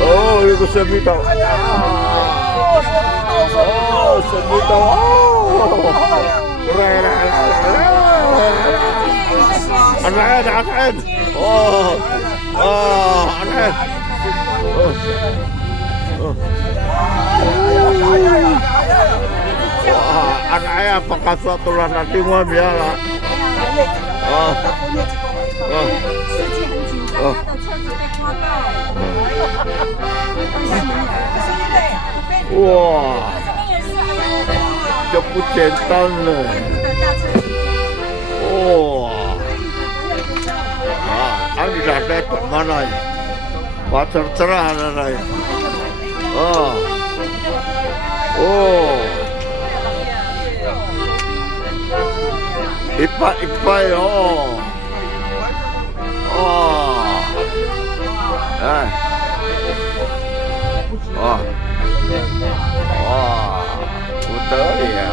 哦，有个神秘岛。哦，神秘岛哦！来，哦，来，哇，anak apakah suatu nanti mau biar lah. 司机很紧张，他的车子被刮到。哇，就不简单了。哇，你看在怎么来？把cerah来。Ipat oh. Wow, betul ya.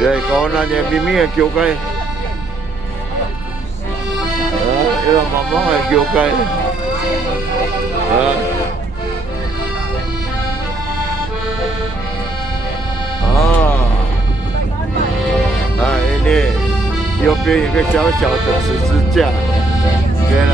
Vậy con là nhà Mimi là kiểu cây. Đây là món là kiểu cây. Ini 右边有个小小的十字架，对了，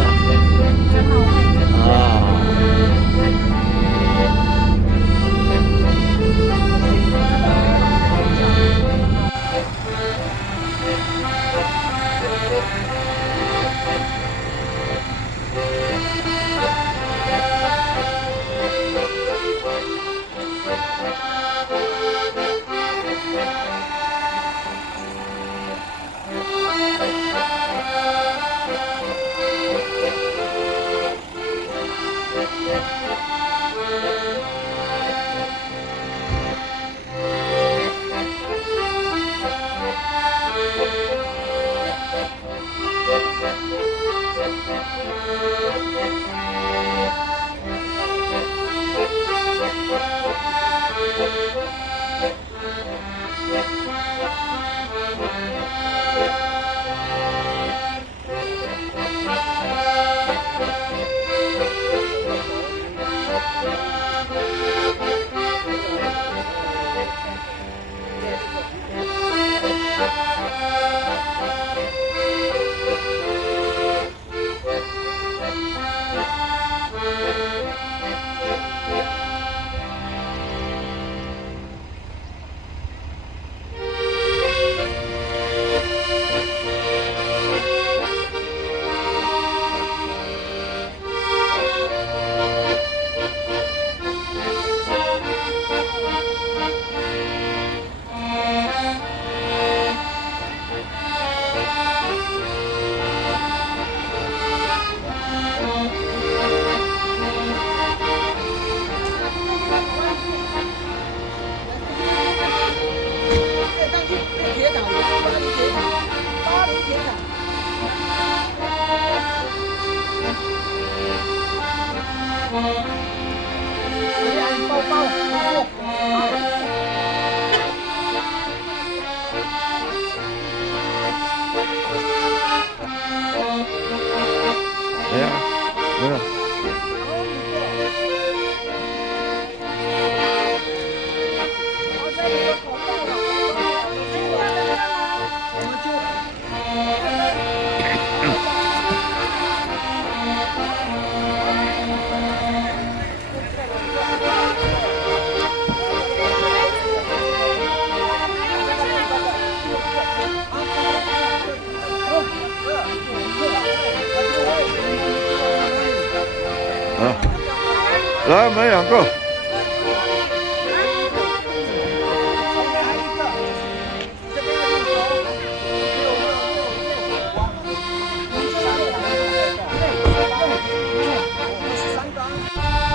来，买2个。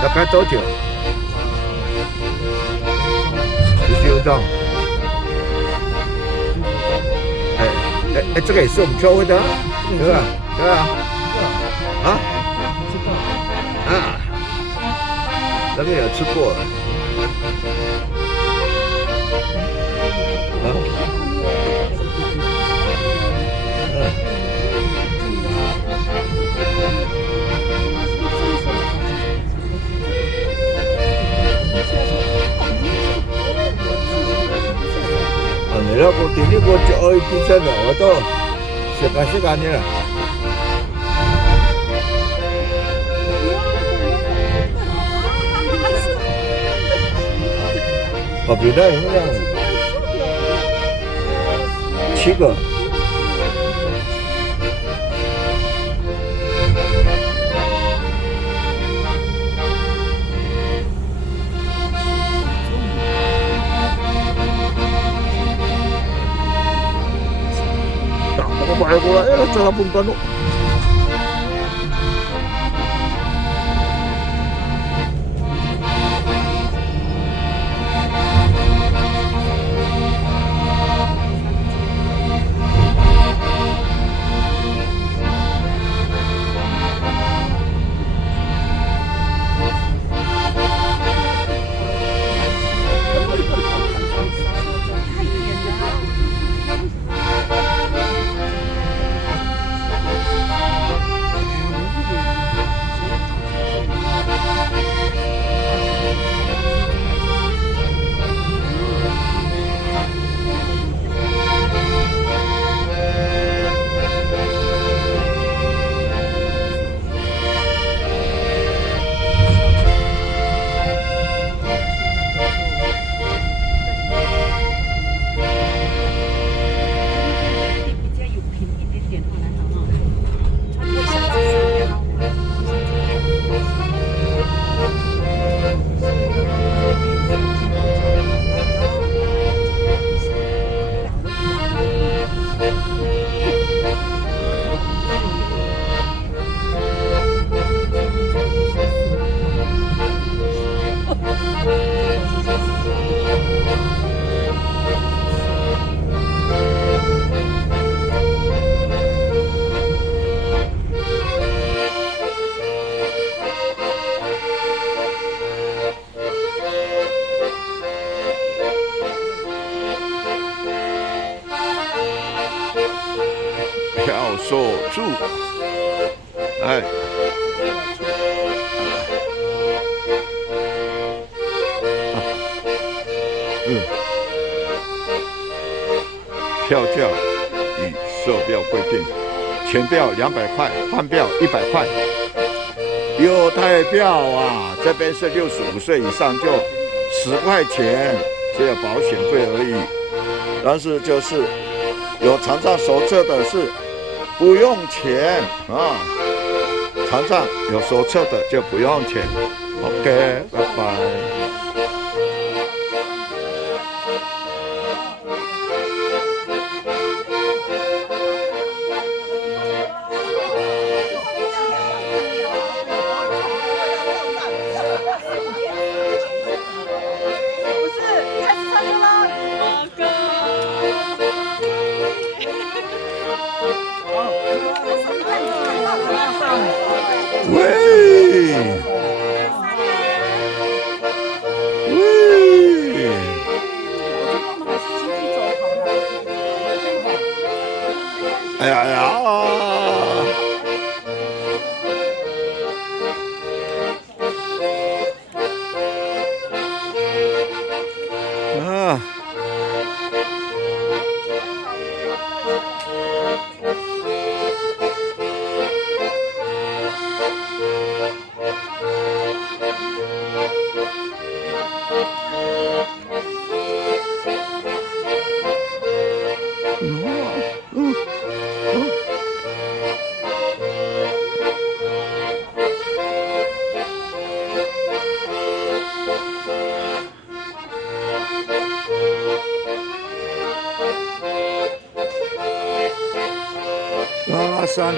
要开多久？19张。哎，这个也是我们教会的，对吧？对吧？啊？啊？那边有吃过。啊？내려고 데리고 저기 뒤에서 얻어 시간이라. 밥이다 그냥 치고. Ako lang, eh, sarap ang tanong.要守住，哎，票价与售票规定，全票200块，半票100块。优待票啊，这边是65岁以上就10块钱，只有保险费而已。但是就是有残障手册的是不用钱啊，残障有手册的就不用钱。OK， 拜拜。喂，喂，哎呀呀！啊！拉山。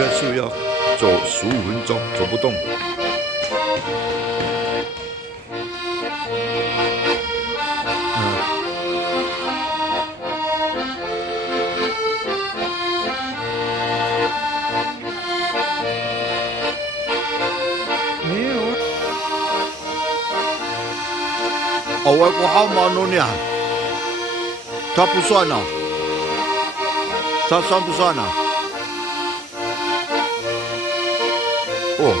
棵树要走15分钟，走不动。没有啊。哦，我好忙哦呢。他不算了，他算不算了？哦。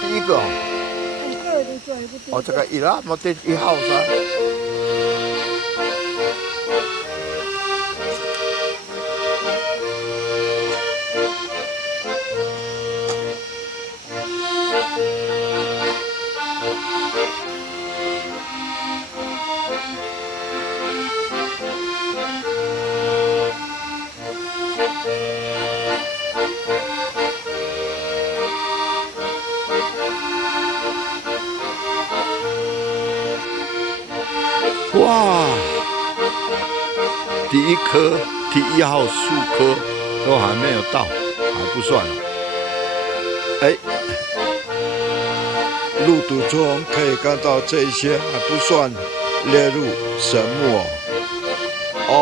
第一个哦，这个伊拉莫第1号噻。哇，第1号树棵都还没有到，还不算。哎，路途中可以看到这些还不算列入神木哦。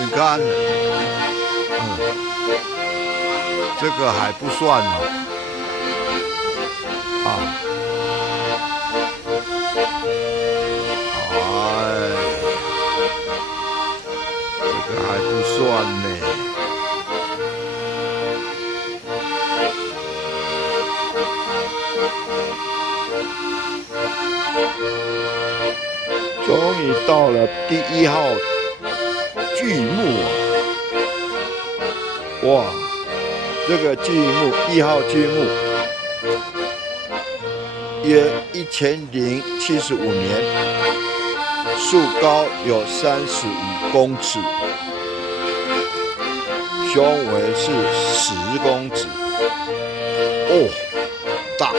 你看，这个还不算哦。啊。这个还不算呢。终于到了第1号巨木哇！这个巨木1号巨木约1075年，树高有35公尺，胸围是10公尺，哦，大，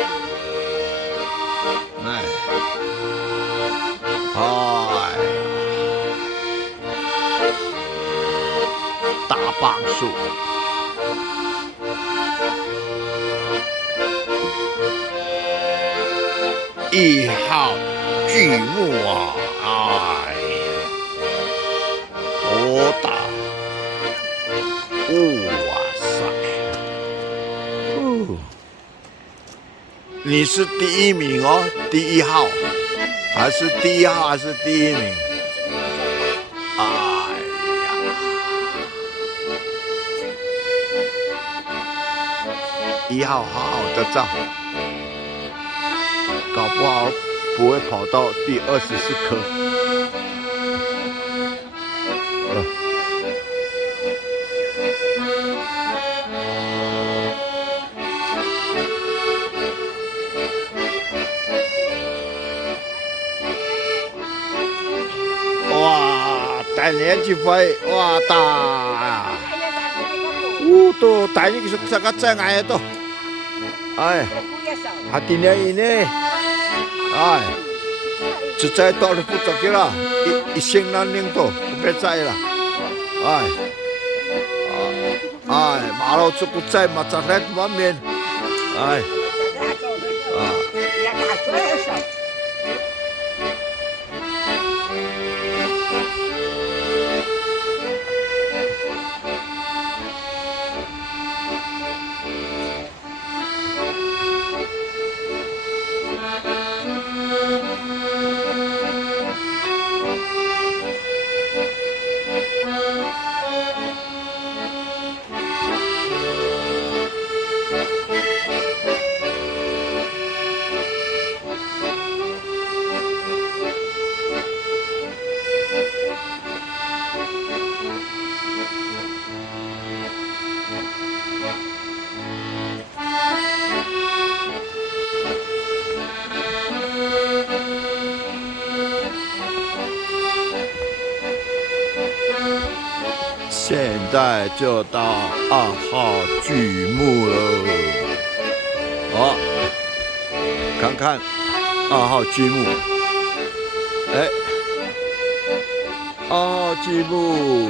大棒数。1号巨木啊，哎，多大！哇塞！哦，你是第1名哦，第1号，还是第1号，还是第1名？哎呀！1号好好的照。搞不好不会跑到第24颗。哇，大年纪飞，哇大！都大年纪这个真爱都，哎，还今年以内。哎，实在到了不着急了，一生难领导，不别在了。马路出不在嘛，咱来方面，现在就到2号巨木了。好，看看2号巨木。哎，2号巨木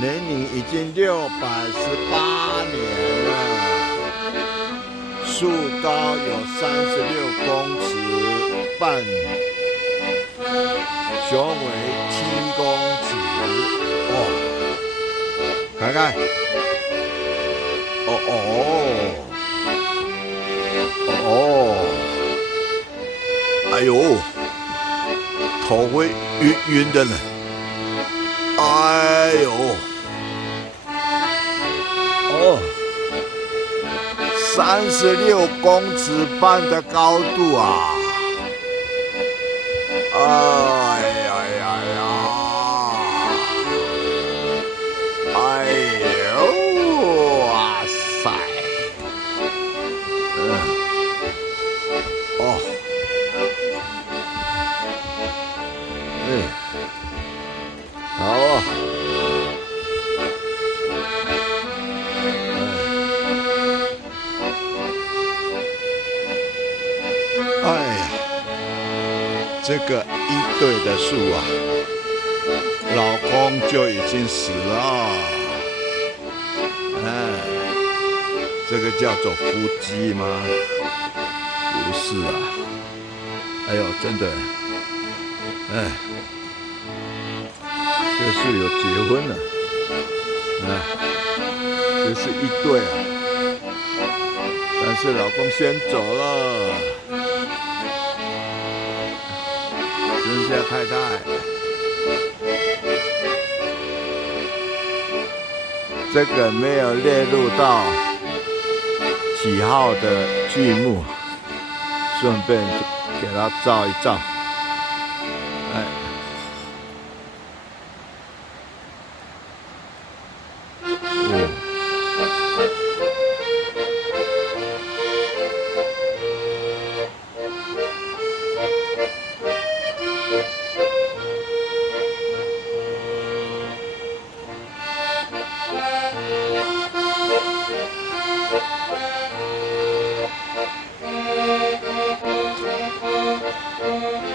年龄已经618年了，树高有36公尺半，雄伟7公尺。哇！看看，哎呦，头会晕的呢，哎呦，36公尺半的高度啊，哎呀呀呀！哎呦，哇塞！好啊！哎呀，这个1对的树啊，老公就已经死了。这个叫做夫妻吗？不是啊！哎呦，真的，这是有结婚了，这是1对啊，但是老公先走了，剩下太太。这个没有列入到几号的剧目，顺便给他照一照。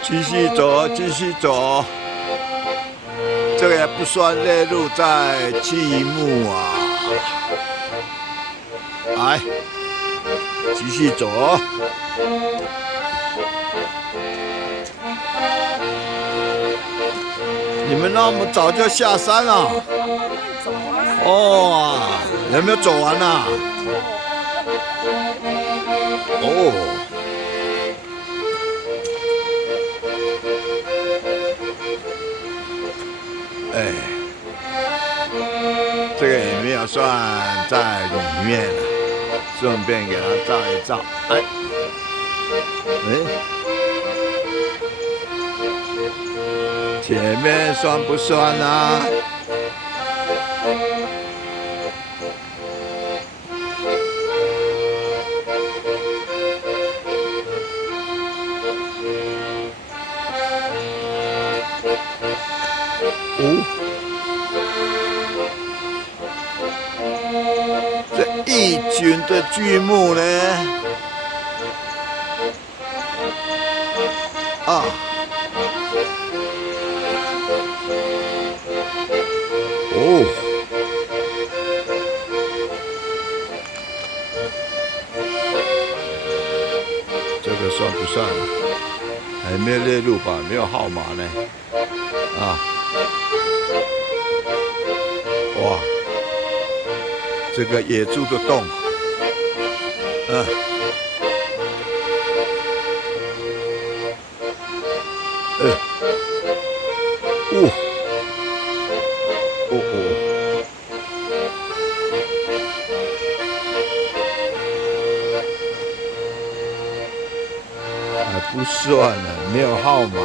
继续走，继续走。这这个也不算列入在剧目啊。来，继续走。你们那么早就下山了？走啊！哦，有没有走完啊？哦。哎，这个也没有算在里面了，顺便给他照一照。哎，前面算不算啊？这义军的剧目呢？啊，哦，这个算不算？还没有列入吧？没有号码呢。啊，哇，这个野猪的洞，还不算呢，没有号码呢。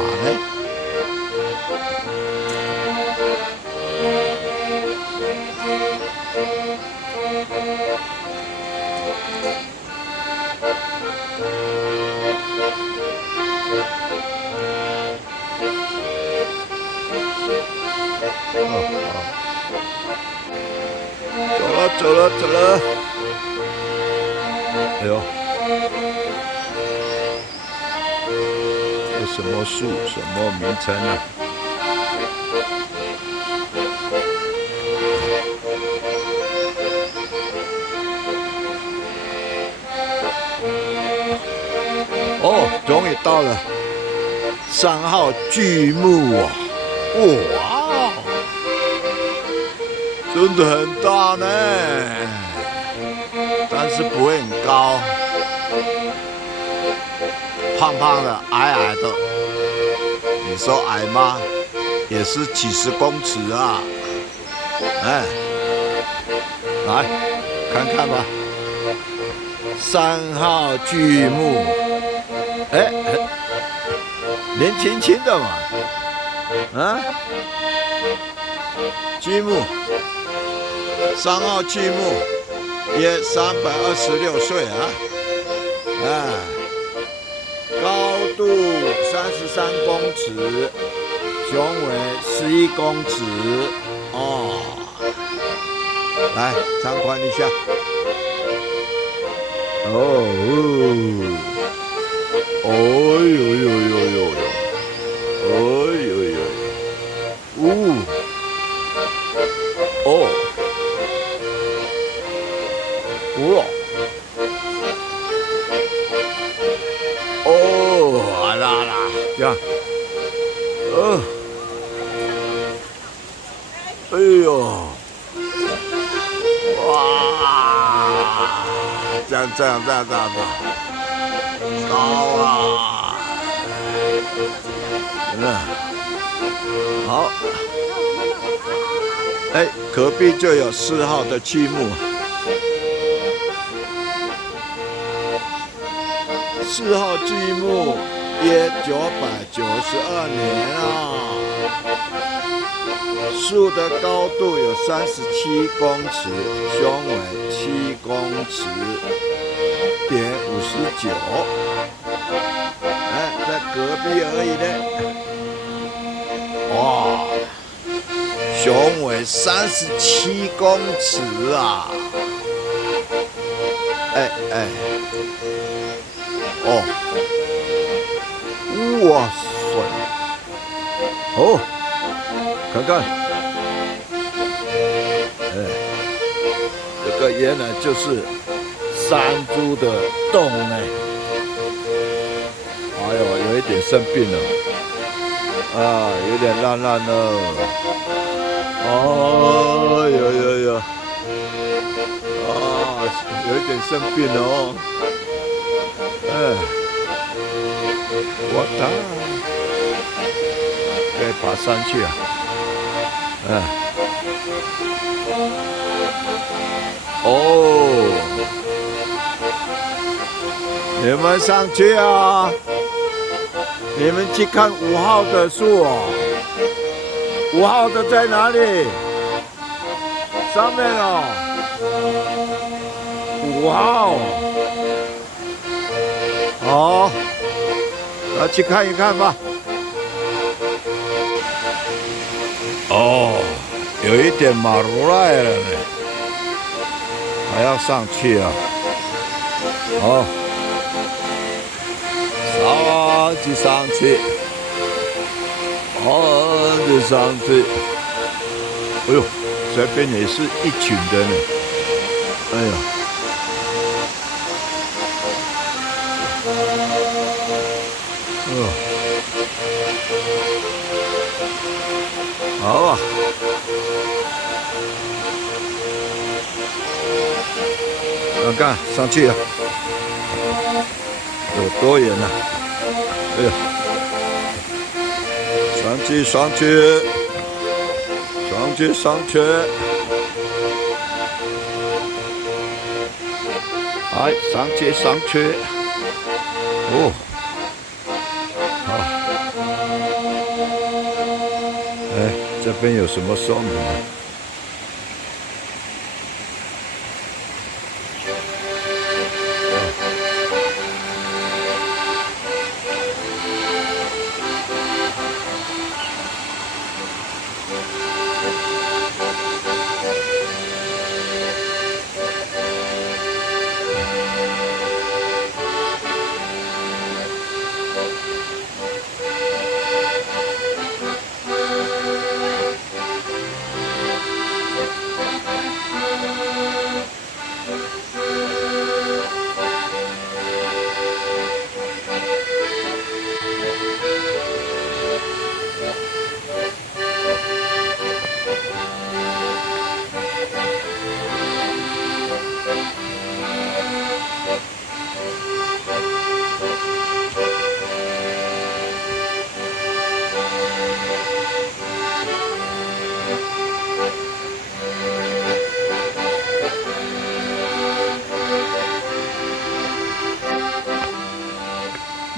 走了。哎呦，这什么树？什么名称呢？哦，终于到了3号巨木啊！哇，真的很大呢，但是不会很高，胖胖的，矮矮的。你说矮吗？也是几十公尺啊！哎，来看看吧，3号巨木，哎，年轻轻的嘛，啊，巨木，3号巨木，约326岁啊，哎，高度33公尺，雄伟11公尺，哦，来参观一下，这样，哎呦，哇，这样，高啊，好，哎，隔壁就有4号的巨木，4号巨木约992年啊。树的高度有37公尺，雄伟7公尺点59。哎，在隔壁而已呢。哇，雄伟37公尺啊！哇塞！哦，看看。这个原来就是山猪的洞呢。哎呦，有一点生病了，啊，有点烂烂了。哦，有，啊，有一点生病了哦。哎，我的，可以爬上去啊。哎，哦，你们上去啊！你们去看5号的树哦。5号的在哪里？上面哦。5号。好，那去看一看吧。哦，有一点马路赖了呢，还要上去啊。好，上去，上去。哎呦，这边也是一群的呢。哎呀，好啊。看看上去了，有多远呢？哎呀，上去！哎，上去！哦，好，哎，这边有什么说明呢？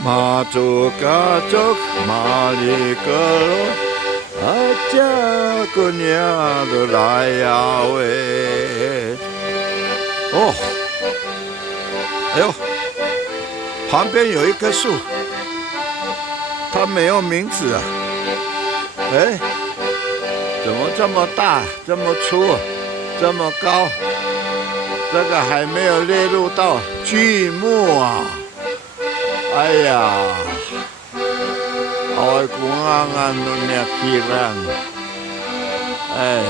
马祖家族马里格罗，阿个娘的来呀喂！哦，哎呦，旁边有一棵树，它没有名字啊。哎，怎么这么大、这么粗、这么高？这个还没有列入到巨木啊！哎呀，我kungangan dunia kirang，哎，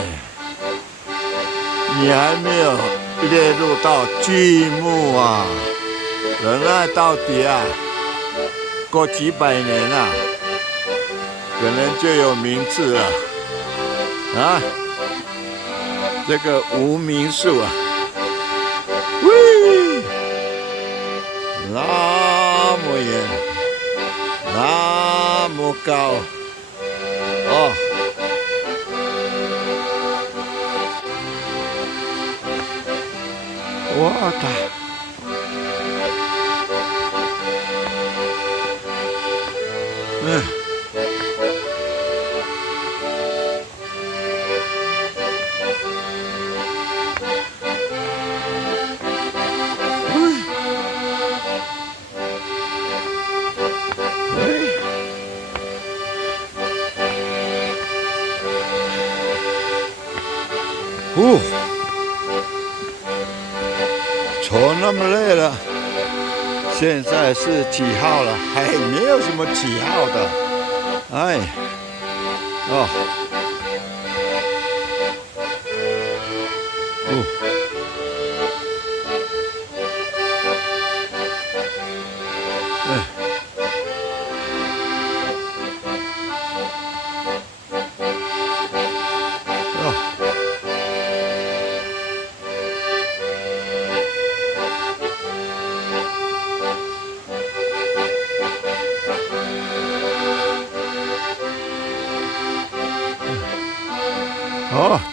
你还没有列入到巨木啊？人类到底啊，过几百年啊，可能就有名字了啊！这个无名树啊，喂，那么远，那么高，哦，我的，走那么累了，现在是几号了？还没有什么几号的，哎，哦，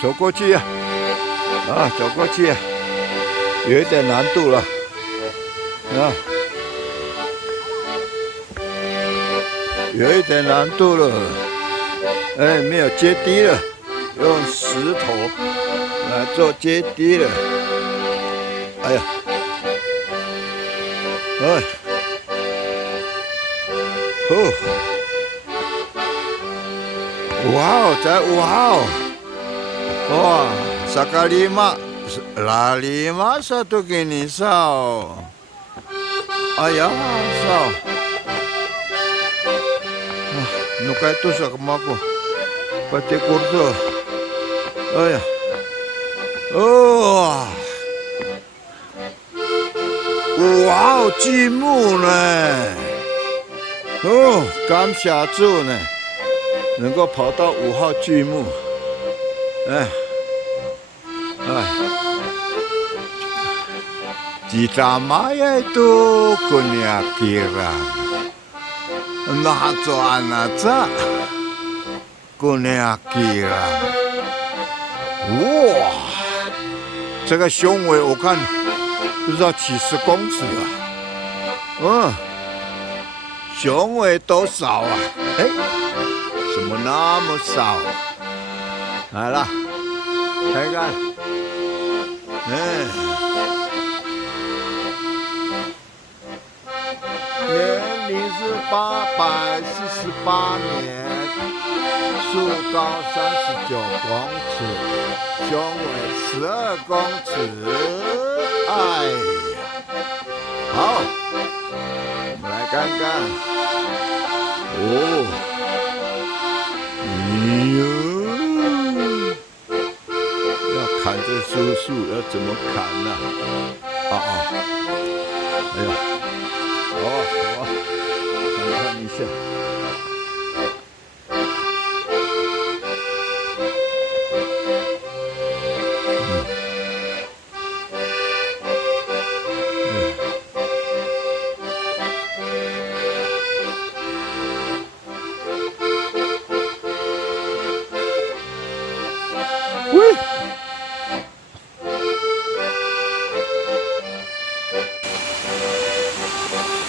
走过去啊，走过去啊，有一点难度了，啊，有一点难度了，哎，没有阶梯了，用石头来做阶梯了，哎呀，哎，哦，哇哦，哇哦！哇，lima satu gini sao. Ayah sao. Nukai tu sa kemaku. Pati kurdo. Ayah. Oh. Wow, 积木呢？哦，感谢主呢，能够跑到5号巨木。哎，Jitamaya itu kunia kira, nahato anata kunia kira， 哇，这个雄伟我看不知道几10公尺啊，雄伟多少啊？哎，怎么那么少？来了，看看，年龄是848年，树高39公尺，胸围12公尺。哎呀，好，我们来看看。哦，要砍这树要怎么砍呢？哎呀，好，看一下。喂，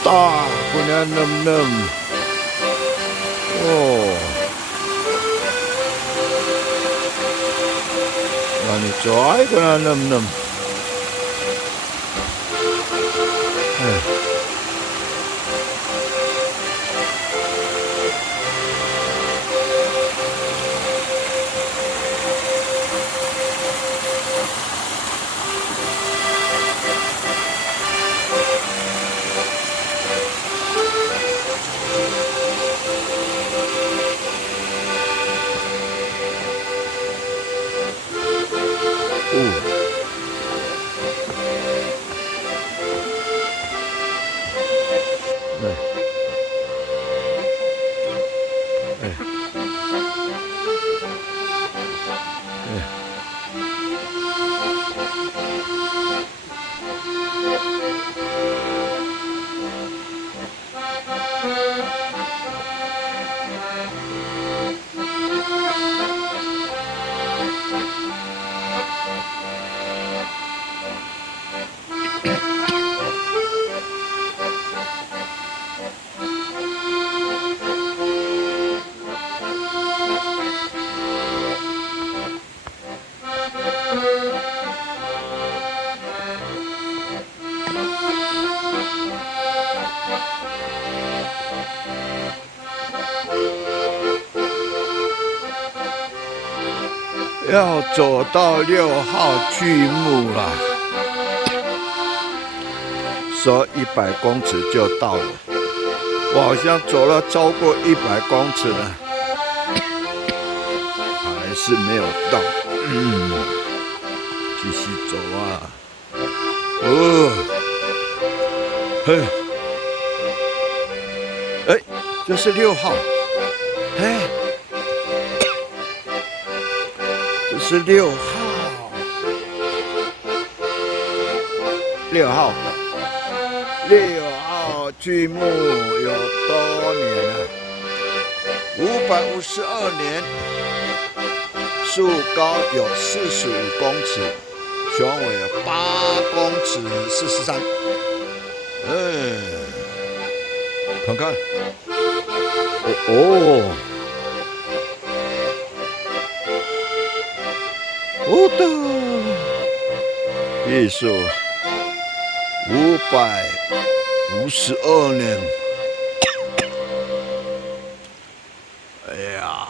大姑娘嫩，哦，那你拽姑娘嫩，哎。要走到6号巨木了，说100公尺就到了，我好像走了超过100公尺了，还是没有到，继续走啊，这是6号，这是6号巨木有多年了？552年树高有45公尺，雄伟有8公尺43。看看，的，艺术552年。哎呀！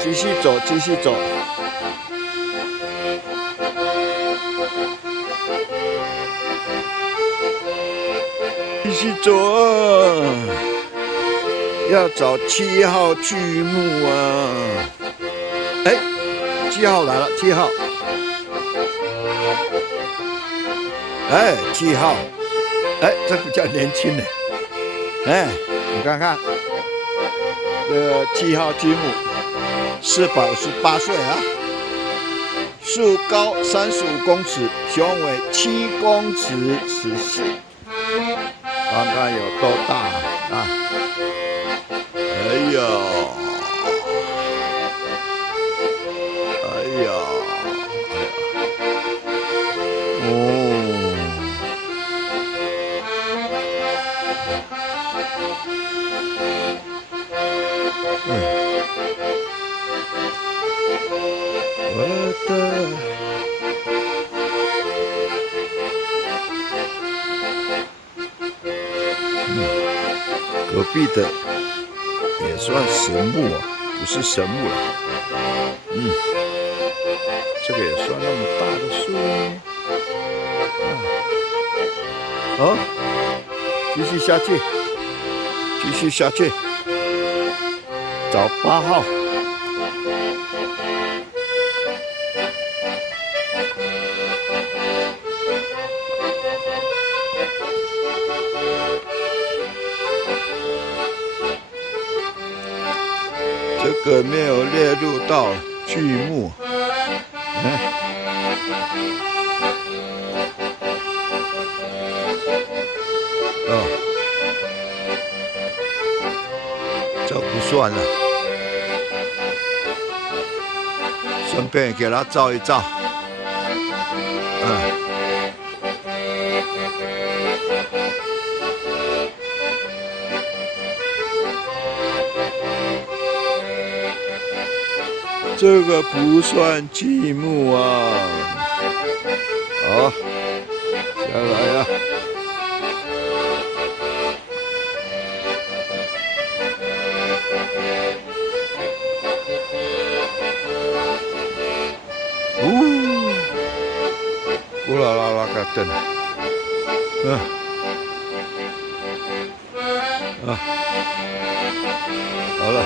继续走，继续走。继续走啊！要找7号巨木啊！7号来了，7号。7号，这比较年轻呢。你看看，7号巨木，458岁啊，树高35公尺，雄伟7公尺14。看看有多大啊！哎呀！隔壁的也算神木啊，不是神木了。这个也算那么大的树呢。继续下去，继续下去，找8号。这个没有列入到巨木。这不算了，顺便给它照一照。这个不算巨木啊！好，下来呀！咕啦啦啦个灯，好了。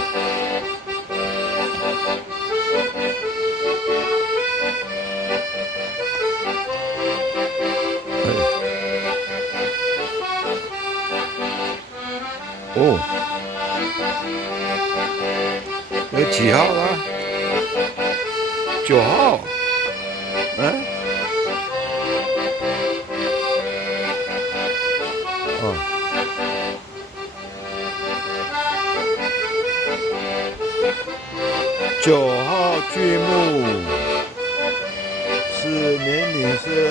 几号了？9号。9号巨木，年龄是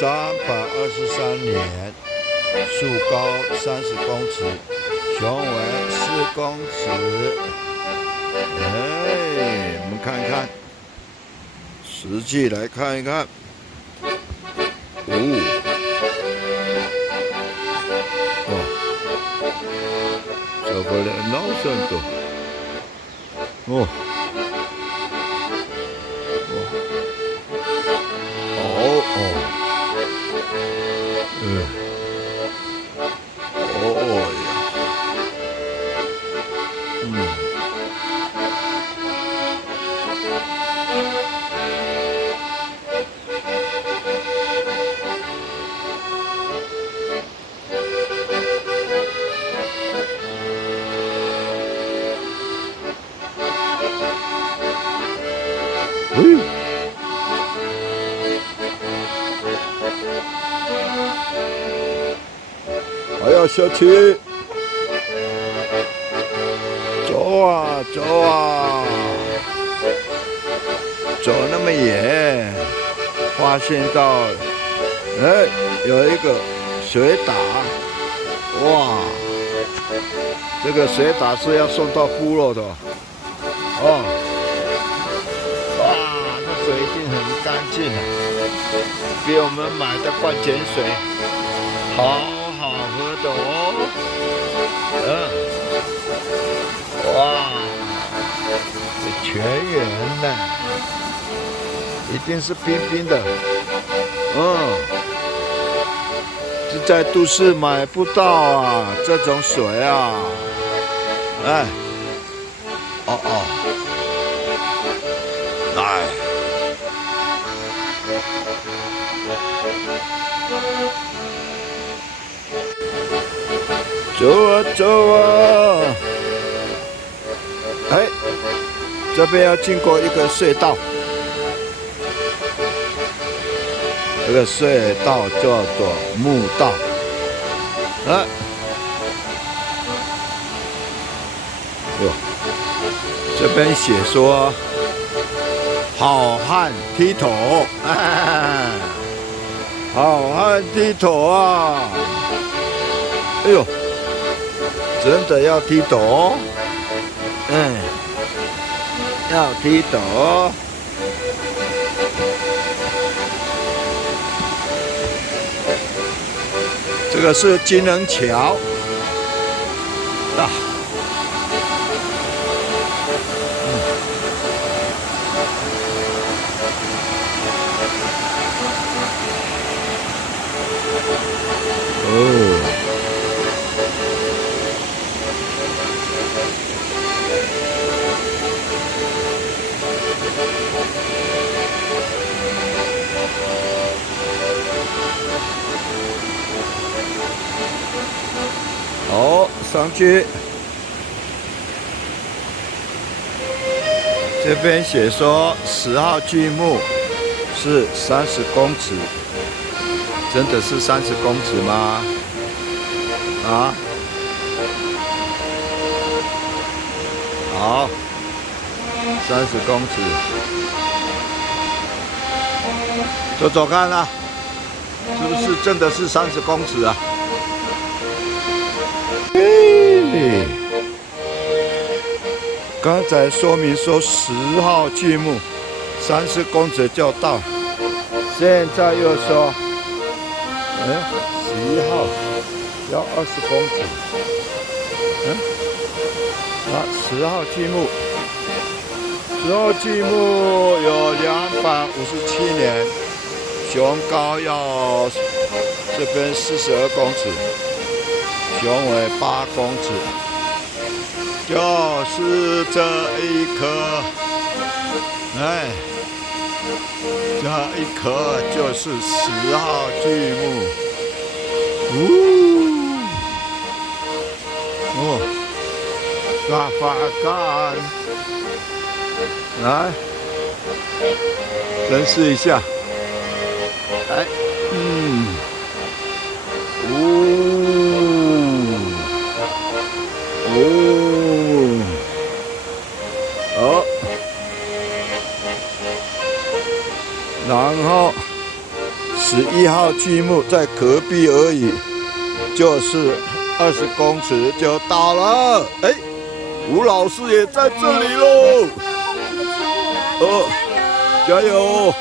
323年，树高30公尺，雄伟4公尺。我们看看，实际来看一看。这回来老深度。哎呀，小七，走啊走啊，走那么远，发现到，哎，有一个水打，哇，这个水打是要送到部落的，哦，哇，那水一定很干净啊，比我们买的矿泉水好喝的哦，哇，这泉源呢，一定是冰冰的，这在都市买不到啊，这种水啊，哎，来，走啊走啊，哎，这边要经过一个隧道，这个隧道叫做墓道，哟，这边写说好汉剃头，好汉剃头啊，哎呦！真的要剃头，要剃头。这个是金人桥啊，好，上去。这边写说10号巨木是30公尺，真的是30公尺吗？啊？好，30公尺，走走看啊，是不是真的是30公尺啊？刚才说明说10号巨木30公尺就到，现在又说，11号要20公尺，10号巨木，10号巨木有257年，雄高要这边42公尺，雄伟8公尺。就是这一棵，这一棵就是10号巨木，大发干，来，认识一下，然后11号巨木在隔壁而已，就是20公尺就到了。吴老师也在这里喽！加油！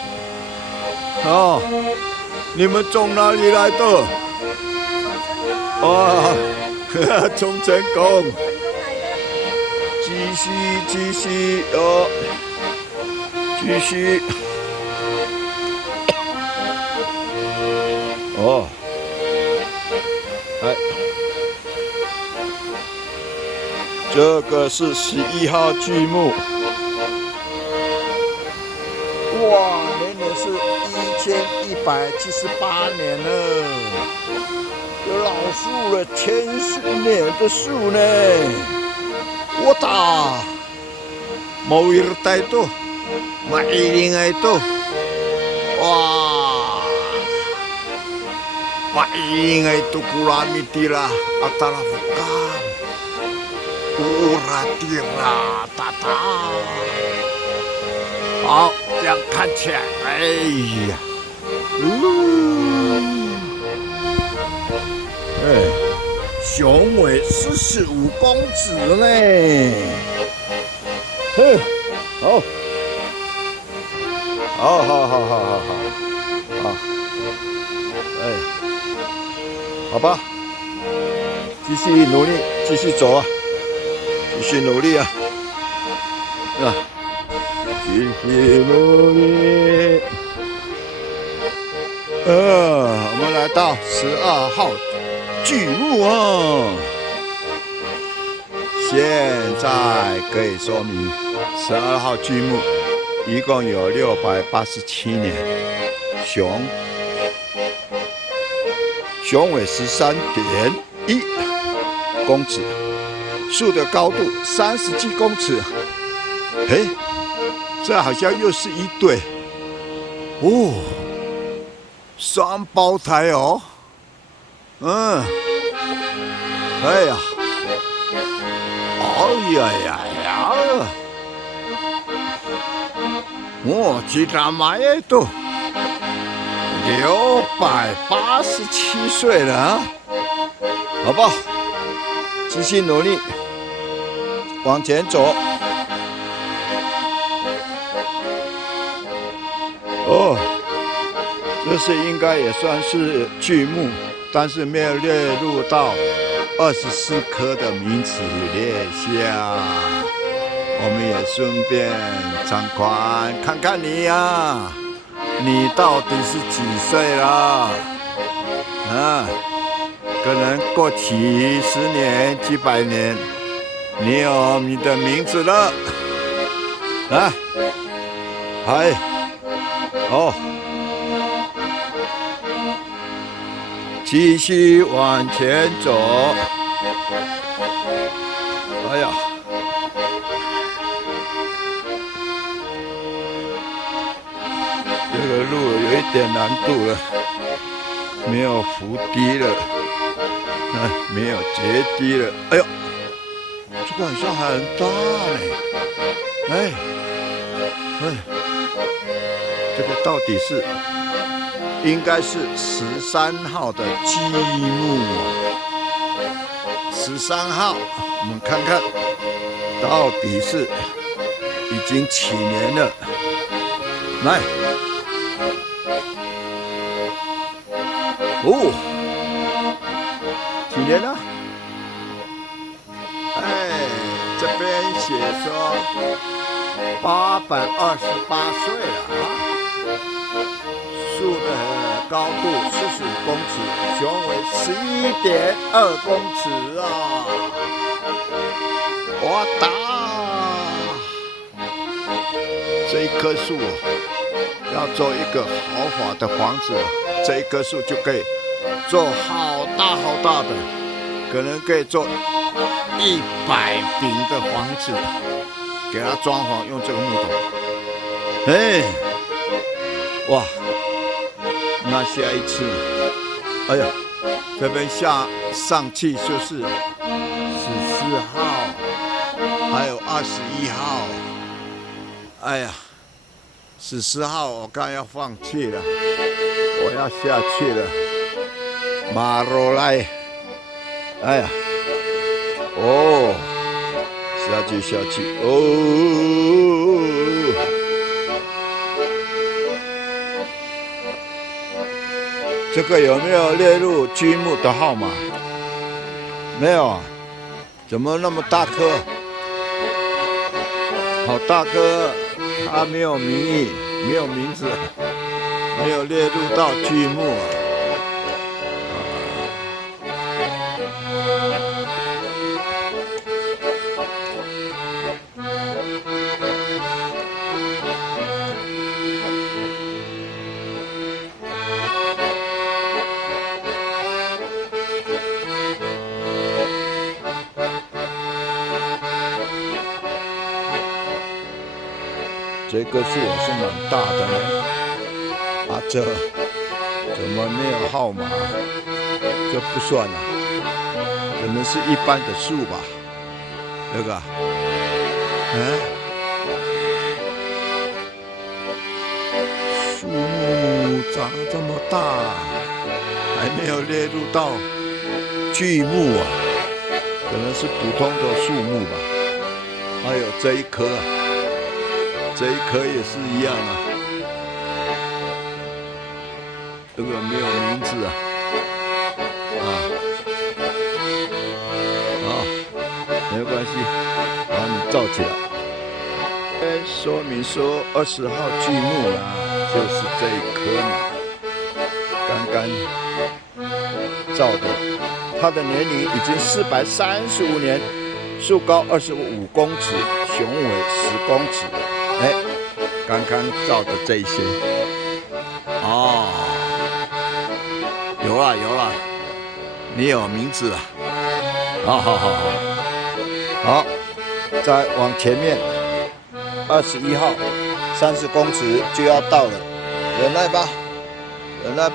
你们从哪里来的？从成功。继续继续。这个是11号巨木，哇，年龄是1178年了，有老树了，1000年的树呢，我打，冇人带多，嘛一定会到，哇！嘛一定会到古拉米蒂啦，阿达拉福干，乌拉蒂啦，哒哒。好，这样看起来，哎呀，雄伟45公尺呢，嘿，好，好，哎，好吧，继续努力，继续走啊，继续努力啊，继续努力。我们来到12号巨木啊，现在可以说明12号巨木一共有687年，雄伟13.1公尺，树的高度30几公尺。哎，这好像又是一对哦，双胞胎哦。哎呀，我居然买到687岁了啊！好吧，继续努力，往前走。哦，这是应该也算是巨木，但是没有列入到24棵的名词列下。我们也顺便参观看看你呀，你到底是几岁了？可能过几十年、几百年，你有你的名字了。继续往前走。哎呀，这个路有一点难度了，没有扶梯了，没有阶梯了。哎呦，这个好像很大呢。这个到底是？应该是13号的积木，13号，我们看看到底是已经几年了。来，几年了？这边写说828岁了啊。树的高度45公尺，雄伟11.2公尺啊！我打！这一棵树要做一个豪华的房子，这一棵树就可以做好大好大的，可能可以做100平的房子，给它装潢用这个木头。哇！那下一次，哎呀，这边上去就是14号，还有21号。哎呀，14号我刚要放弃了，我要下去了。马罗莱，哎呀，下去，这个有没有列入巨木的号码？没有啊，怎么那么大棵？好大棵，它没有名义，没有名字，没有列入到巨木啊。这棵树也是蛮大的呢。啊，这怎么没有号码？这不算啊，可能是一般的树吧。这个，树木长这么大，还没有列入到巨木啊，可能是普通的树木吧。还有这一棵啊，这一棵也是一样啊。这个没有名字啊，没关系，把你罩起来。说明说20号巨木啦，就是这一棵嘛，刚刚造的，它的年龄已经435年，树高25公尺，雄伟10公尺。刚刚造的这些，有啦，你有名字了，好，再往前面，21号30公尺就要到了，忍耐吧，忍耐，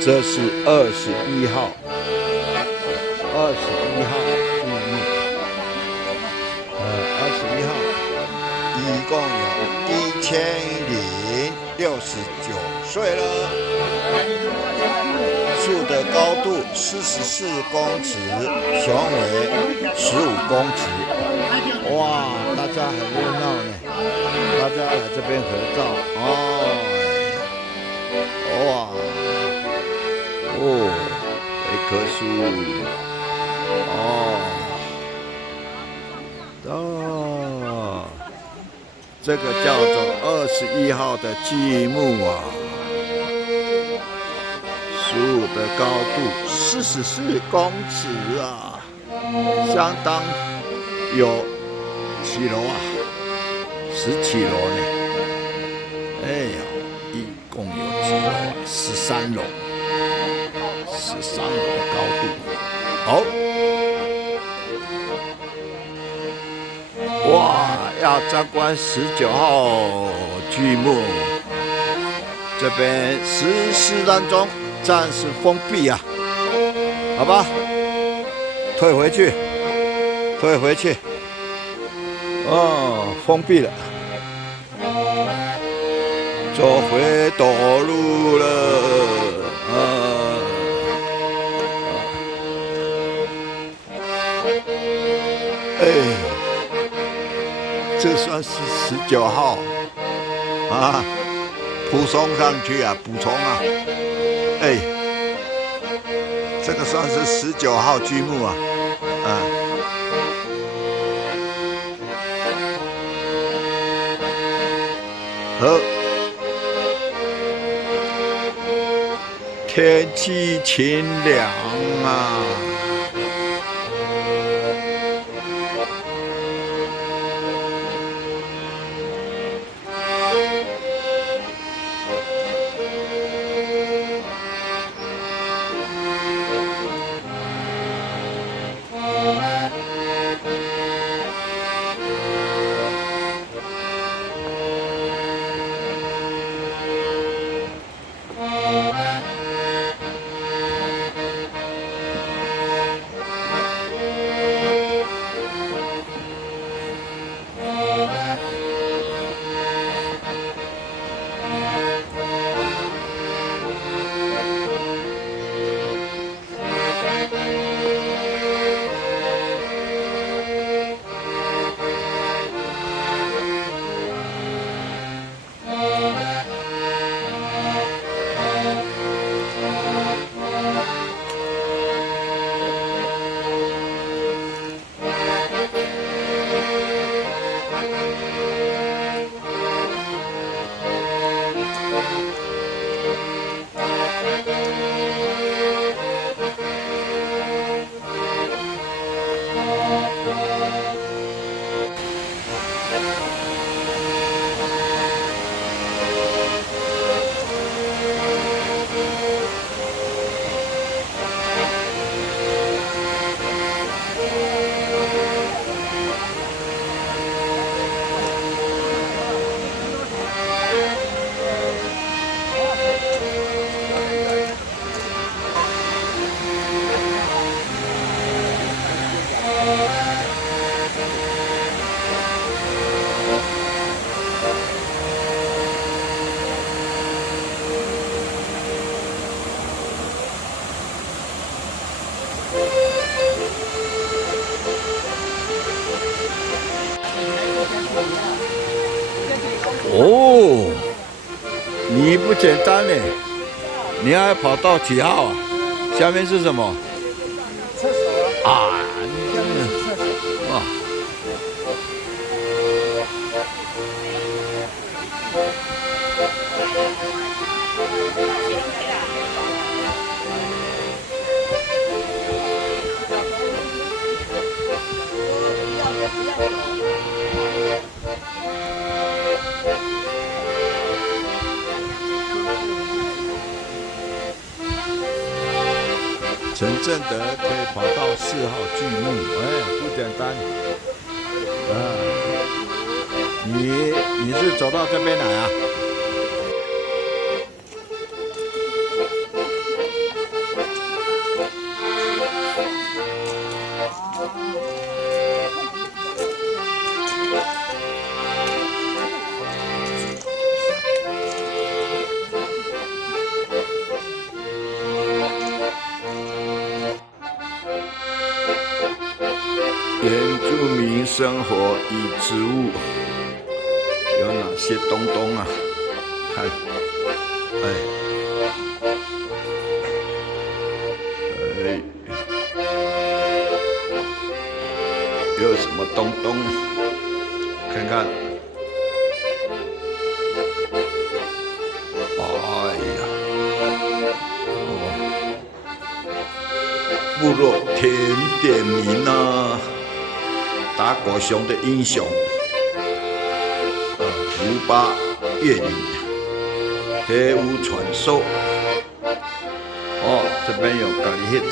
这是21号巨木，21号，一共有1069岁了。树的高度44公尺，雄伟15公尺。哇，大家很热闹呢，大家来这边合照这棵树，这个叫做21号的巨木啊，树的高度44公尺啊，相当有几楼啊？10几楼呢？一共有几楼啊？13楼，13楼的高度。好，哇，要参观19号巨木，这边14站中暂时封闭啊，好吧，退回去，封闭了，走回斗路了，这算是19号啊，补充上去啊，这个算是19号巨木啊，好，天气晴凉啊。简单呢。你要跑到几号啊？下面是什么？厕所啊，下面是厕所。哇！陈正德可以跑到4号巨木，不简单。你是走到这边来啊？原住民生活与植物有哪些东东啊？看，有什么东东？看看，哎呀，部落甜点名啊！打狗熊的英雄，胡巴月里，黑屋传说。这边有咖喱 hit，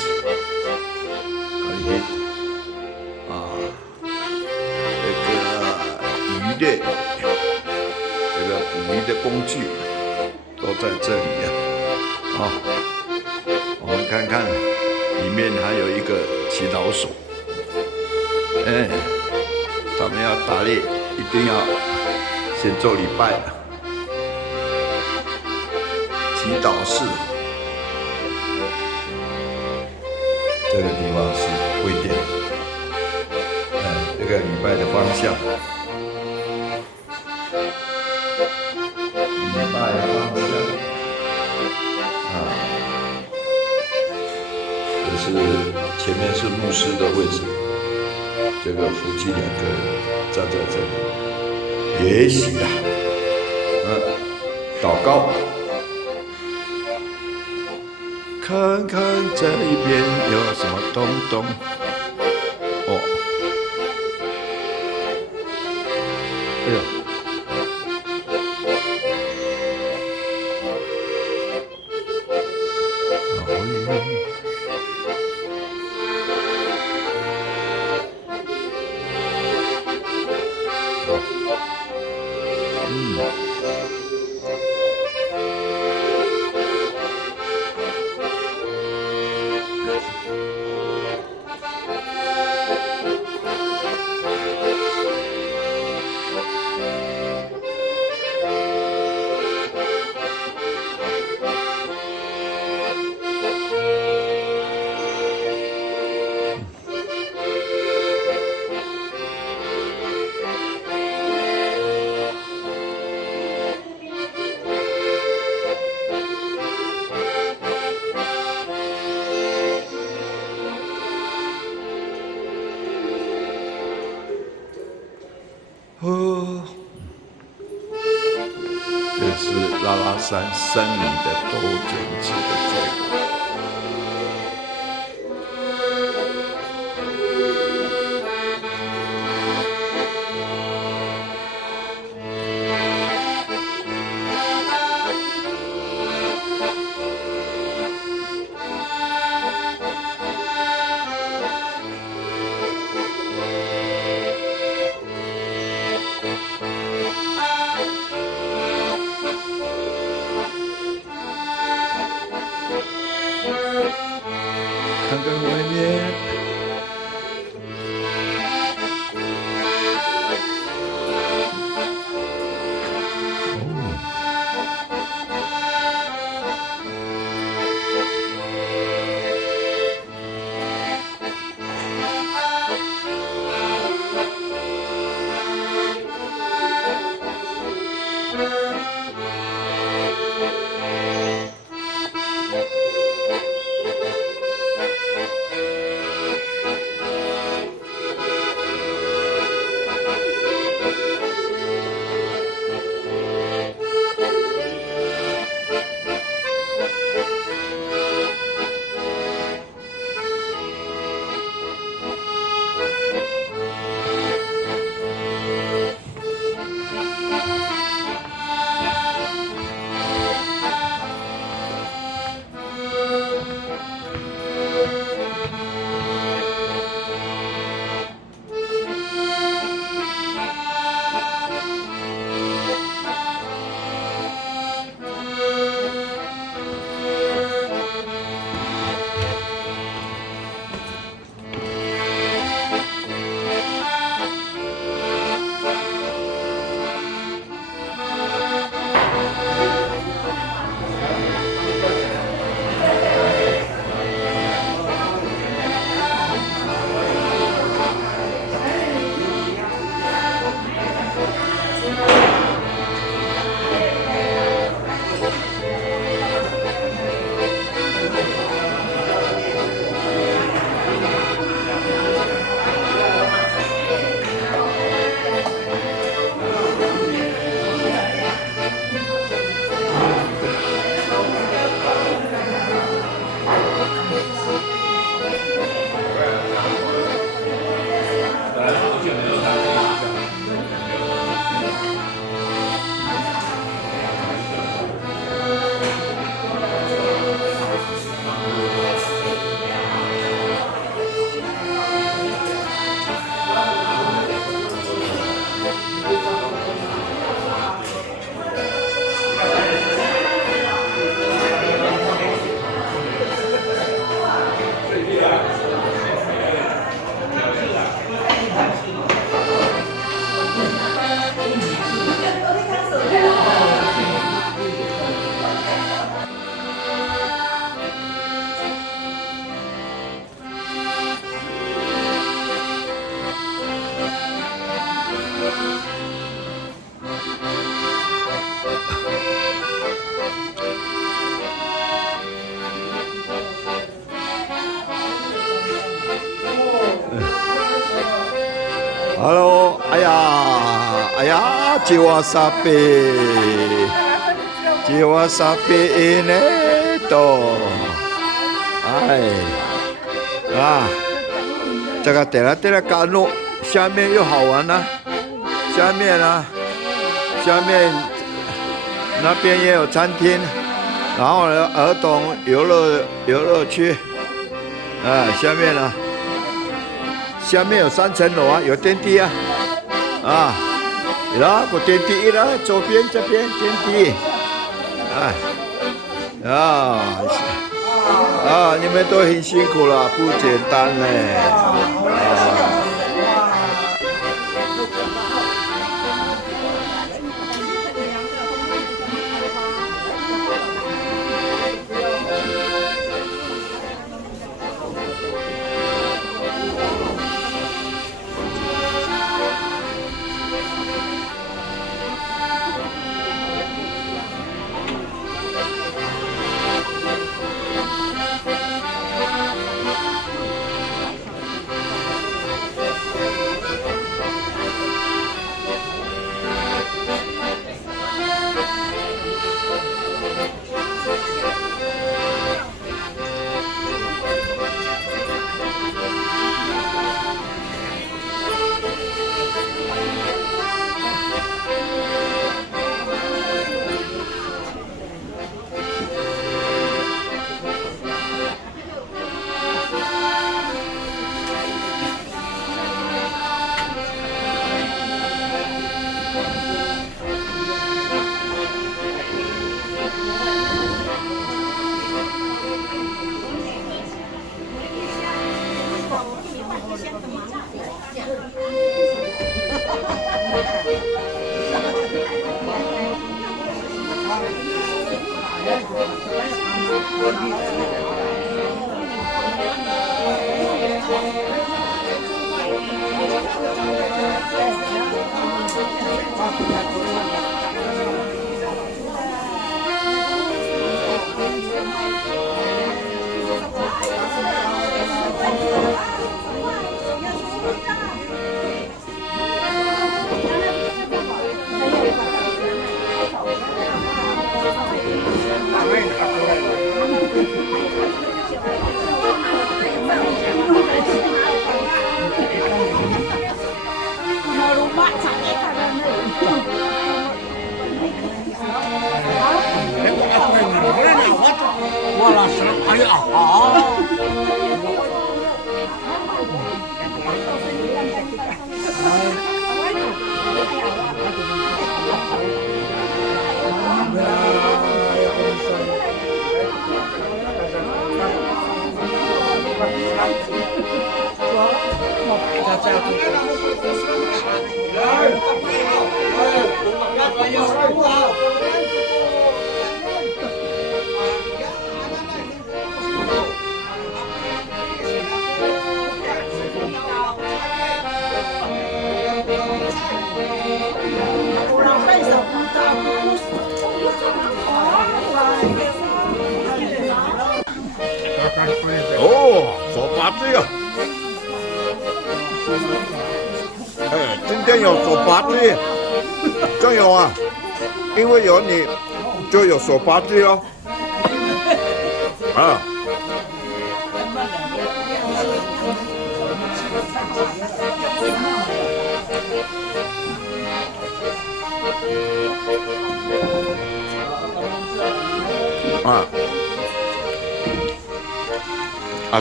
咖喱 hit， 这个鱼类，这个捕鱼的工具都在这里啊。我们看看，里面还有一个祈祷所。他们要打猎，一定要先做礼拜的祈祷室。这个地方是会殿，这个礼拜的方向，礼拜方向，这是前面是牧师的位置。这个夫妻2个人站在这里，也许祷告，看看这一边有什么东东。哎呦，这是拉拉山森林的多根枝的结果。看看外面。Halo, ayah, jiwa sapi ini tuh， 哎，这个对了，赶路，下面又好玩了，下面那边也有餐厅，然后呢，儿童游乐区，下面有3层楼啊，有电梯啊，然后电梯啦，左边这边电梯，你们都很辛苦了，不简单呢，我老师，哎呀，好。哦，手把子呀！今天有手把子，真有啊！因为有你，就有手把子哟。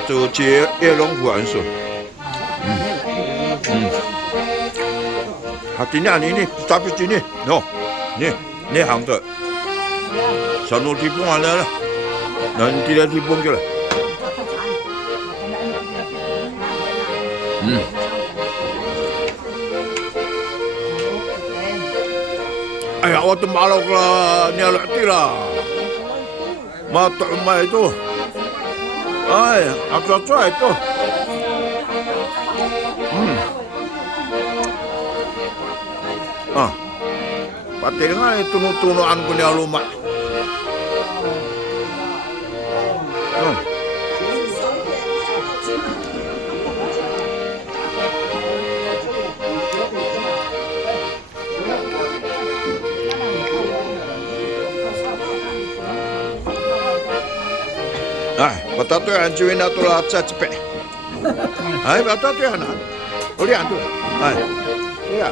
就接叶龙湖安顺。今天你咋不今天？喏，你行的，上楼梯蹦完了，那你第二梯蹦过来。哎呀，我都马路了，你要来对了，马到买多。哎，抓itu. Pati nga tunutunuan ko niya luma. 把它对岸这边那多了在这边，哎，把它对岸哪？我两对，哎，对呀。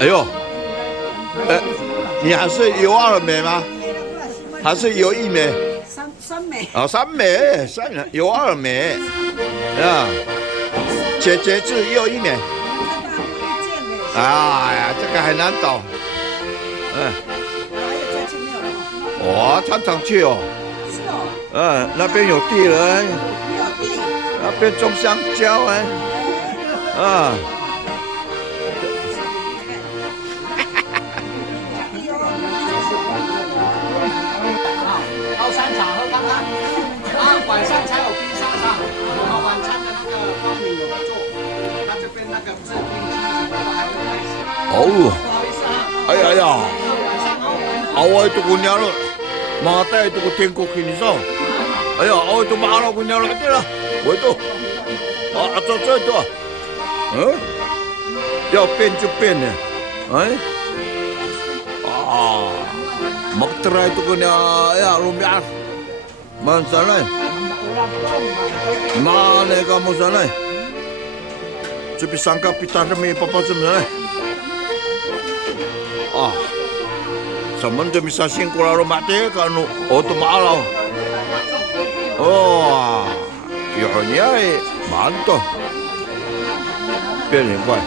哎呦，你还是游二美吗？还是游一美？三美。哦，三美，游二美，啊，姐姐是游一美。哎呀，这个很难找。哇，常常去哦。是哦。那边有地了。那边种香蕉哎。啊。到商场喝看看。晚上才有冰沙场，我们晚餐的那个泡米有做，他这边那个制冰机什么的还没开始。哦。不好意思啊。哎呀呀。我itu punya lo, mata itu tengok ini so. Ayo, itu mahal punya lo aja lah. Itu, atau itu,要变就变呢，magtry itu punya ya lumia, mana mana kamu sana, tapi sangka pita demi papa sebenarnya, 什么都没啥辛苦了，买这个弄，我都买了。哦，有年蛮多，变很快。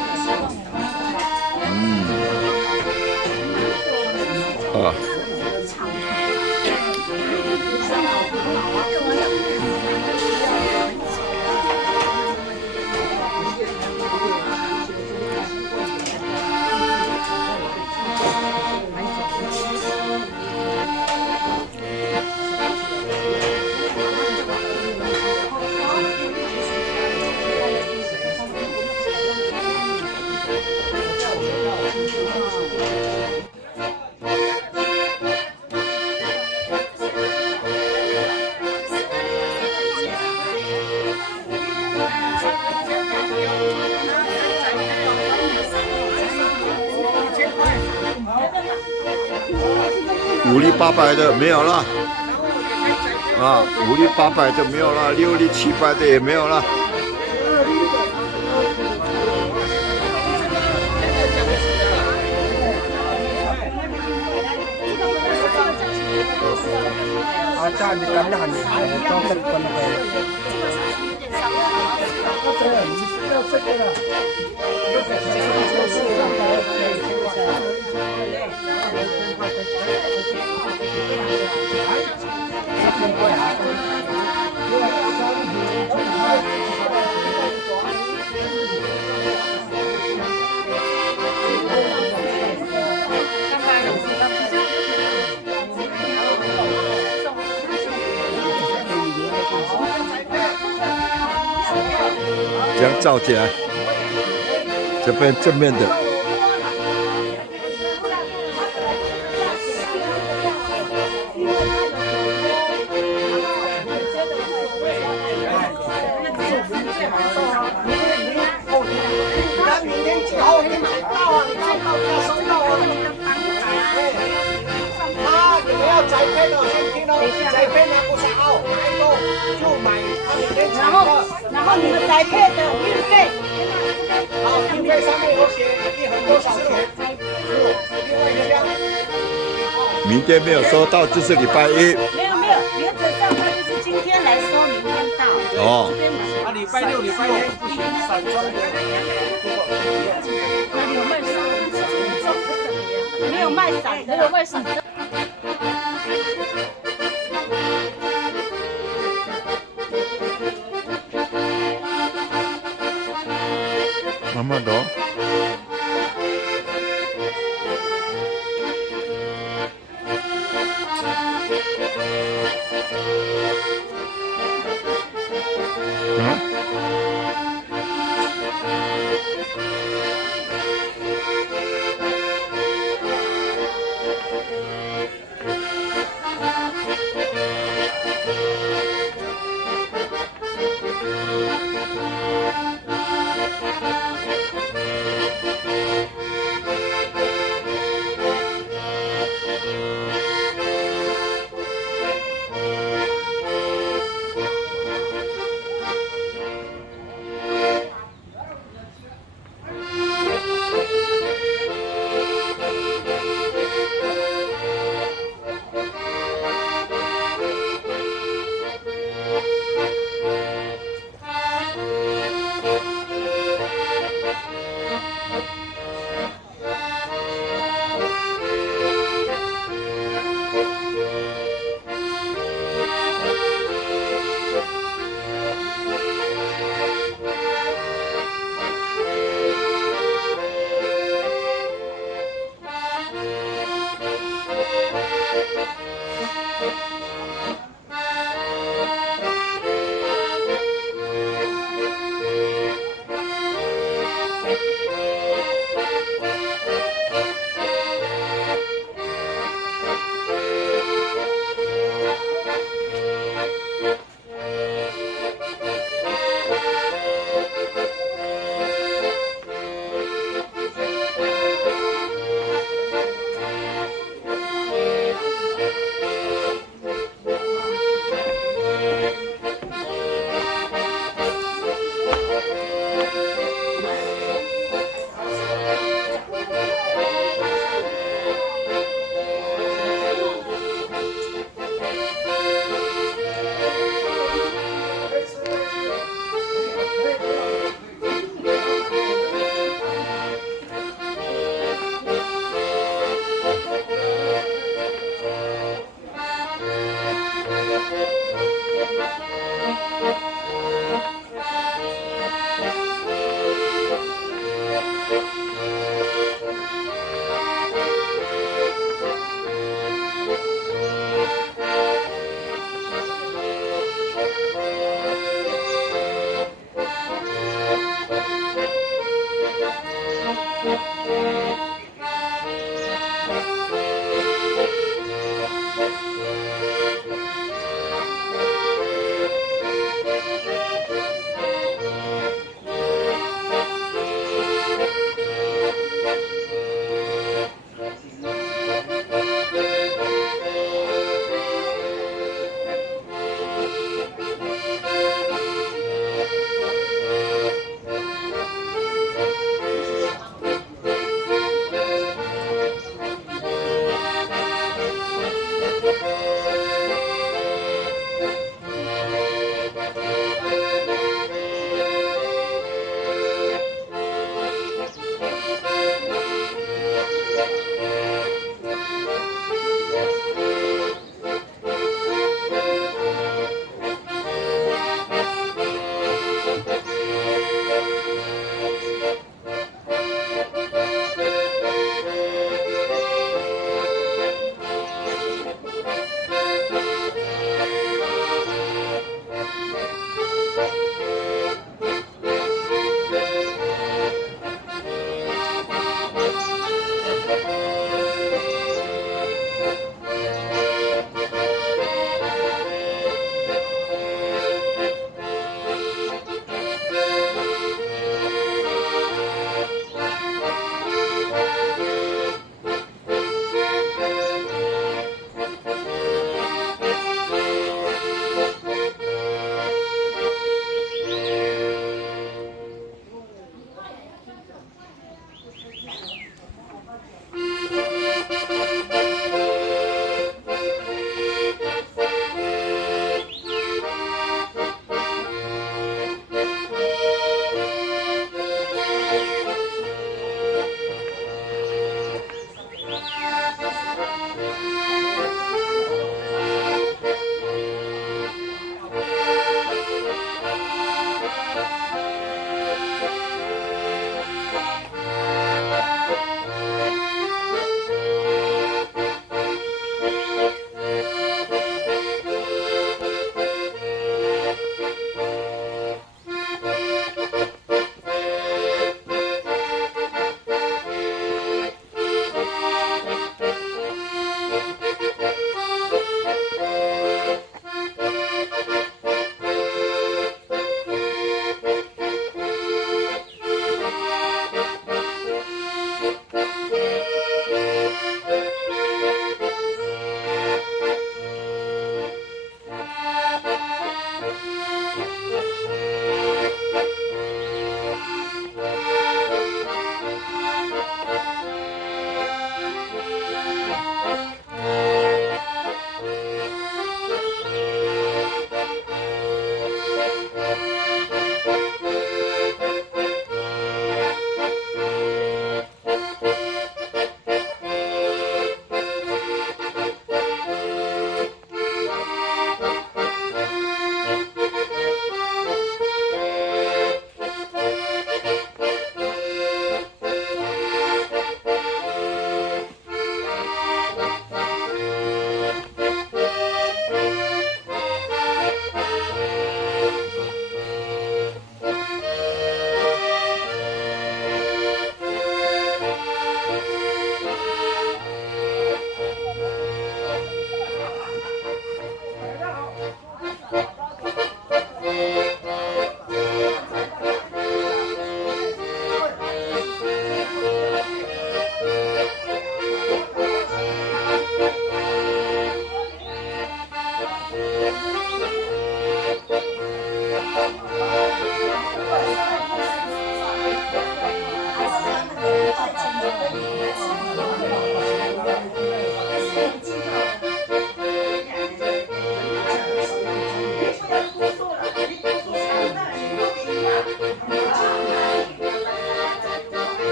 5粒800的没有了，5粒800的没有了，6粒700的也没有了。这样你干得很，装很分的。这样照起来，这边正面的。宅配的先听哦，宅配呢不是澳，就买他明天然后你们宅配的运费，好，运费上面有写一盒多少钱，另外一项。明天没有收到，就是礼拜一。没有，原则上他就是今天来收，明天到。哦。礼拜六、礼拜天不行，散装的。没有卖散，没有卖散的。慢慢走。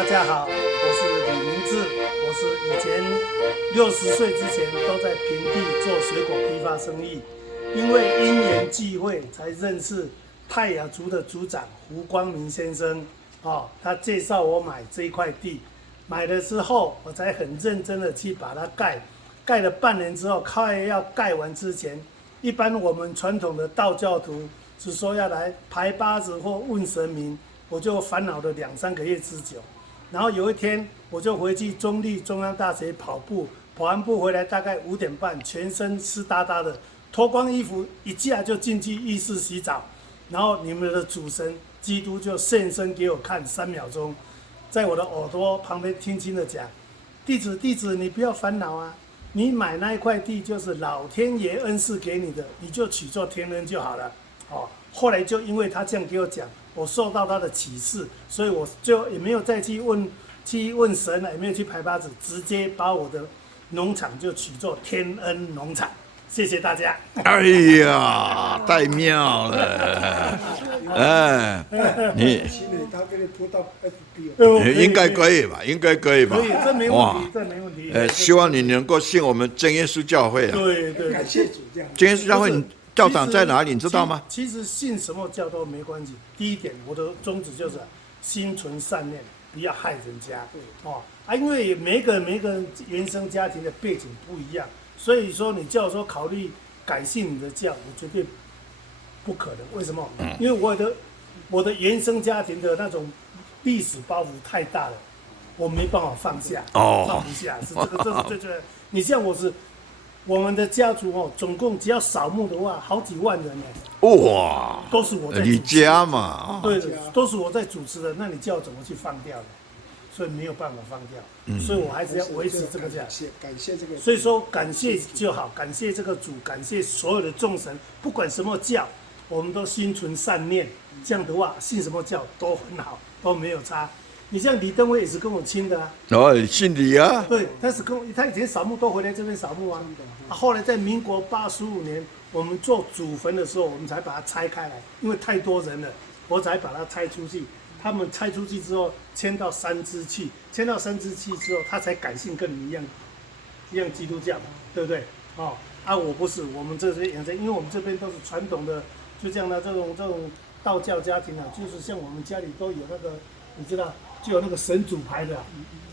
大家好，我是李明志，我是以前60岁之前都在平地做水果批发生意，因为因缘际会才认识泰雅族的族长胡光明先生，他介绍我买这一块地，买了之后我才很认真的去把它盖了半年之后，快要盖完之前，一般我们传统的道教徒只说要来排八字或问神明，我就烦恼了2-3个月之久。然后有一天，我就回去中立中央大学跑步，跑完步回来大概5点半，全身湿哒哒的，脱光衣服一下就进去浴室洗澡，然后你们的主神基督就现身给我看3秒钟，在我的耳朵旁边轻轻的讲：“弟子，你不要烦恼啊，你买那一块地就是老天爷恩赐给你的，你就取作天恩就好了。”后来就因为他这样给我讲，我受到他的启示，所以我就也没有再去问神了，也没有去排八字，直接把我的农场就取作天恩农场。谢谢大家。哎呀，太妙了！哎，你应该可以吧？应该可以吧？可以，这没问题，这没问题。希望你能够信我们真耶稣教会啊！对，感谢主这样。真耶稣教会，你教长在哪里？你知道吗？其实信什么教都没关系。第一点，我的宗旨就是心存善念，不要害人家。因为每个人原生家庭的背景不一样，所以说你叫我说考虑改信你的教，我绝对不可能。为什么？因为我的原生家庭的那种历史包袱太大了，我没办法放下，放不下。是这是最重要的。你像我们的家族总共只要扫墓的话，好几万人呢。哇，都是我在你家嘛，对，都是我在主持的，那你叫我怎么去放掉呢？所以没有办法放掉，所以我还是要维持这个价。感谢这个。所以说感谢就好，感谢这个主，感谢所有的众神，不管什么教，我们都心存善念。这样的话，信什么教都很好，都没有差。你像李登辉也是跟我亲的啊。姓李啊。对，他以前扫墓都回来这边扫墓啊。后来在民国85年，我们做祖坟的时候，我们才把它拆开来，因为太多人了，我才把它拆出去。他们拆出去之后，迁到三支去之后，他才改信跟你们一样基督教，对不对？我不是，我们这些养生，因为我们这边都是传统的，就这样的这种道教家庭啊，就是像我们家里都有那个，你知道，就有那个神主牌的，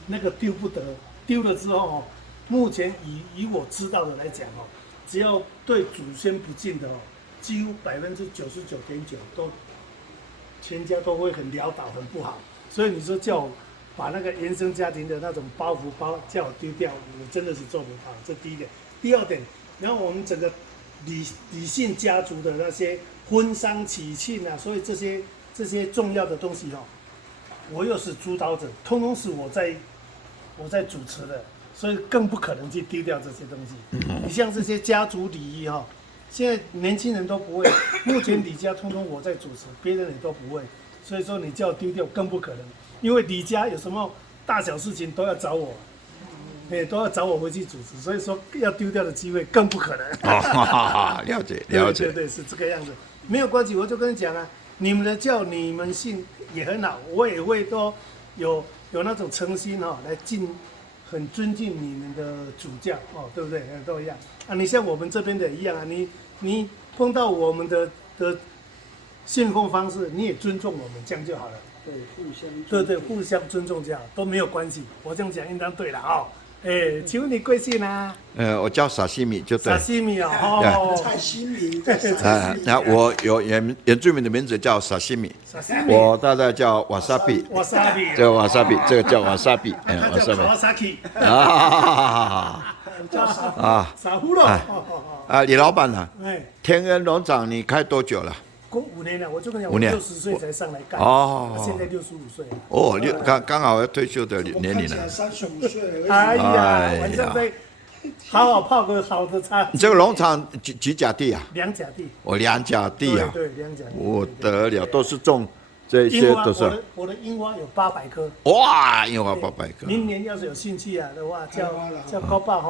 那个丢不得，丢了之后目前以我知道的来讲只要对祖先不敬的几乎99.9%都。全家都会很潦倒，很不好，所以你说叫我把那个原生家庭的那种包袱叫我丢掉，我真的是做不到。这第一点，第二点，然后我们整个李姓家族的那些婚丧喜庆啊，所以这些重要的东西我又是主导者，通通是我在主持的，所以更不可能去丢掉这些东西。你像这些家族礼仪现在年轻人都不会，目前李家通通我在主持，别人也都不会，所以说你叫我丢掉更不可能，因为李家有什么大小事情都要找我，都要找我回去主持，所以说要丢掉的机会更不可能。了解。对，是这个样子，没有关系，我就跟你讲啊，你们的教你们信也很好，我也会都有那种诚心来很尊敬你们的主教对不对？都一样啊。你像我们这边的也一样啊。你碰到我们的信奉方式，你也尊重我们，这样就好了。对，互相。对，互相尊重这样都没有关系。我这样讲应当对了请问你贵姓啊？我叫沙西米，就对。沙西米蔡西米。我有原住民的名字叫沙西米，我大概叫瓦萨比。这个瓦萨比，这个叫瓦萨比。他叫瓦萨比。傻乎了。李老板呢？天恩农场你开多久了？5年了，我就跟你讲，我60岁才上来干，现在65岁。刚好要退休的年龄了。35岁而已。哎呀，晚上再好好泡个好的茶。你这个农场几甲地啊？2甲地。2甲地啊。对，2甲地。不得了，都是种这些都是。我的樱花有800棵。哇，樱花800棵。明年要是有兴趣的话，叫高爸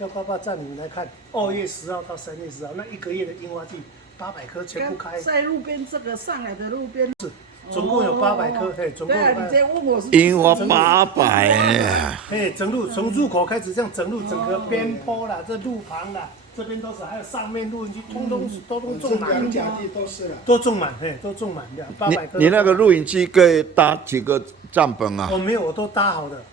叫高爸带你们来看，2月10号到3月10号那1个月的樱花季。800棵全部开，在路边这个上来的路边，总共有800棵，嘿，总共有对啊，你800。这问我是樱花800，嘿，整路从入口开始这样整路，整个边坡啦，这路旁啦，这边都是，还有上面录音机，通通这种满两，甲地都是了。都种满，嘿，都种满掉800棵。你那个录影机可以搭几个帐篷啊？我没有，我都搭好的，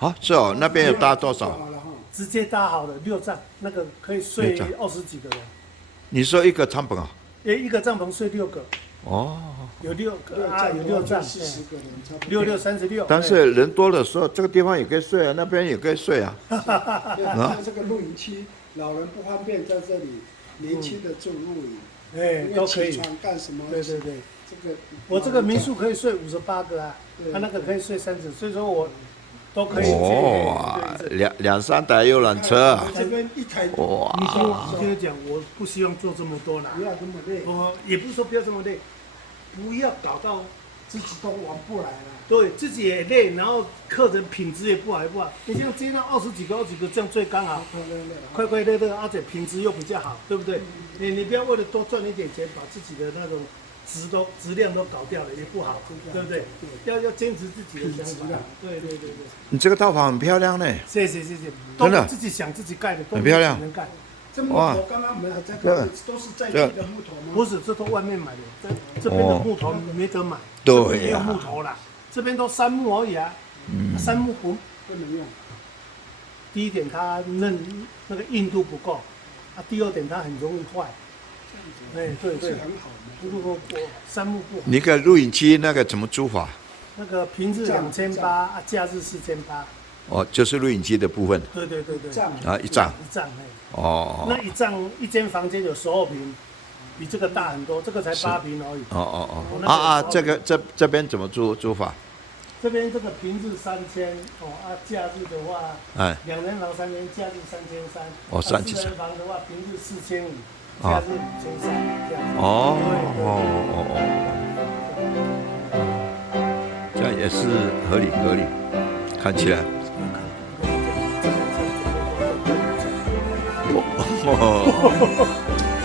啊，是哦，那边有搭多少？好了哈，直接搭好的6帐，那个可以睡6帐20几个人，你说一个帐篷啊？一个帐篷睡6个，哦，有6个啊，有6帐， 40个人差不多。 6636。但是人多的时候，这个地方也可以睡啊，那边也可以睡啊。像这个露营区，老人不方便在这里，年轻的住露营，哎，因为都可以。起床干什么？对对对，这个我这个民宿可以睡58个啊，对他那个可以睡30，所以说我都可以。哇，对两三台游览车啊我！这边一台哇，你听我讲，我不希望做这么多啦不。要这么累，我也不是说不要这么累，不要搞到自己都玩不来了。对自己也累，然后客人品质也不好，你像接到20几个这样最刚好，快快乐乐，而且品质又比较好，对不对？你不要为了多赚一点钱，把自己的那种质量都搞掉了，也不好，对不对？要坚持自己的想法。对。你这个套房很漂亮呢。谢谢，都真的是自己想自己盖的，都很漂亮能盖。这木哇头刚刚我们还在这个看，都是在地的木头吗？不是，这都外面买的，这边的木头没得买，对呀这边没有木头啦，这边都杉木而已啊，杉木不不能用。第一点它那个硬度不够，第二点它很容易坏。哎，对，是很好嘛。不，杉木不好。你个录影机那个怎么租法？那个平日2800假日4800。哦，就是录影机的部分对。这样啊，一帐。一帐哎。哦那一间房间有12平，比这个大很多，这个才8平而已。这个这边怎么租法？这边这个平日3000假日的话，哎， 2人房3间，假日3300。哦4人房的话，平日4500，假日5300这样子。这样也是合理，看起来。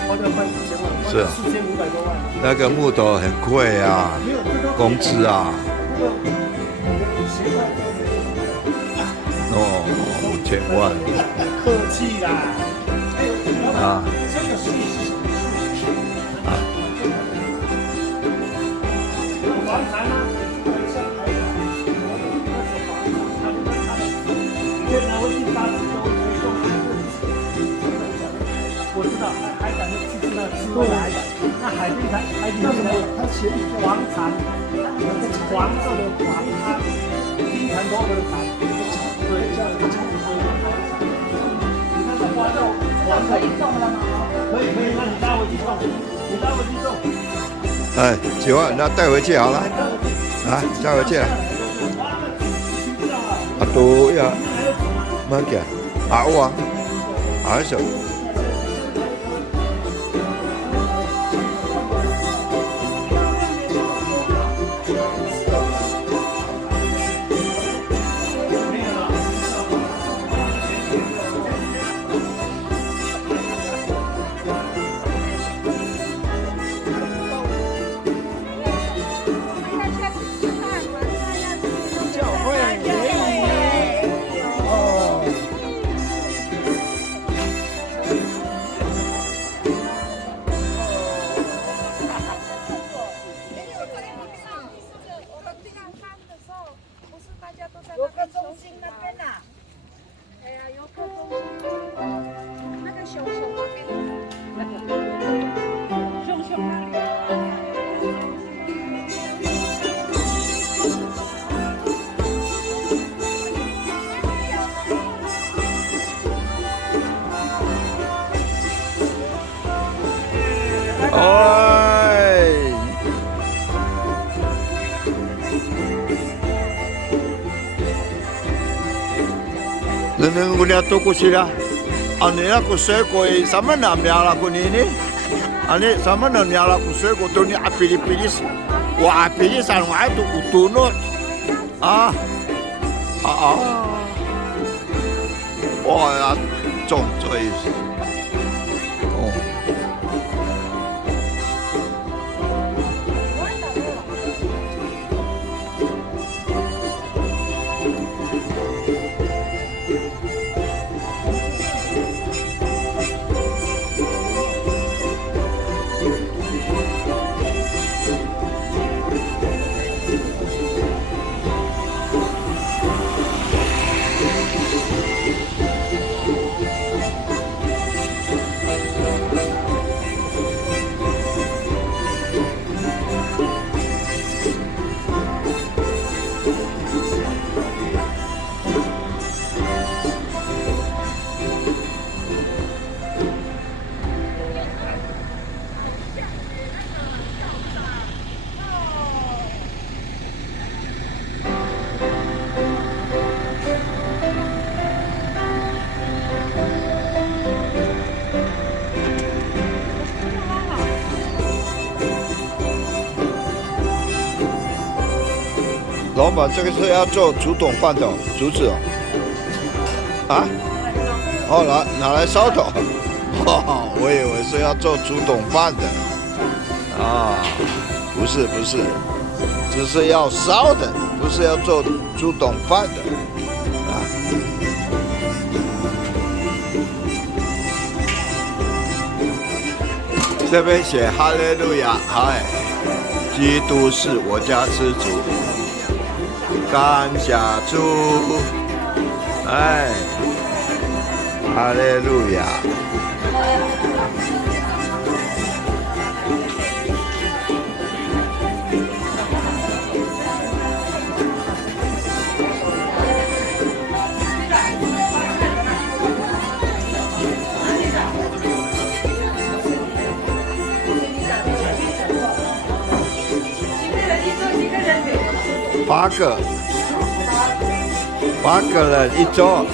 花掉快5000万，是啊4500多万。那个木头很贵啊，没有，这都工资啊，5000万客气啦。啊。这个树是什么树？房产啊，越南会去搭子都种我知道，海胆的吃那吃过海胆，那海边海底什么？它前面黄蚕，黄色的黄汤，金蚕多的蚕，对，这样子差不多。你那个花肉，黄可以种了吗？可以，那你带回去种，哎，喜欢那带回去好了，啊，带回去了。啊，都要慢点，啊哇，啊手。游客中心那边呐，哎呀，游客中心那个熊熊那边，熊熊那里。哎，能我俩多过去了，啊，你那个水果什么能苗了过你呢？啊，你什么能苗了个水果都你啊哔哩哔哩，我啊哔哩上我还都弄，啊，哇呀，种这一些，哦。老板，这个是要做竹筒饭的竹子哦。啊？哦，拿来烧的。哦，我以为是要做竹筒饭的。啊，不是，只是要烧的，不是要做竹筒饭的。啊。这边写哈利路亚，嗨，基督是我家之主。感谢主，哎，哈利路亚。8个人一桌。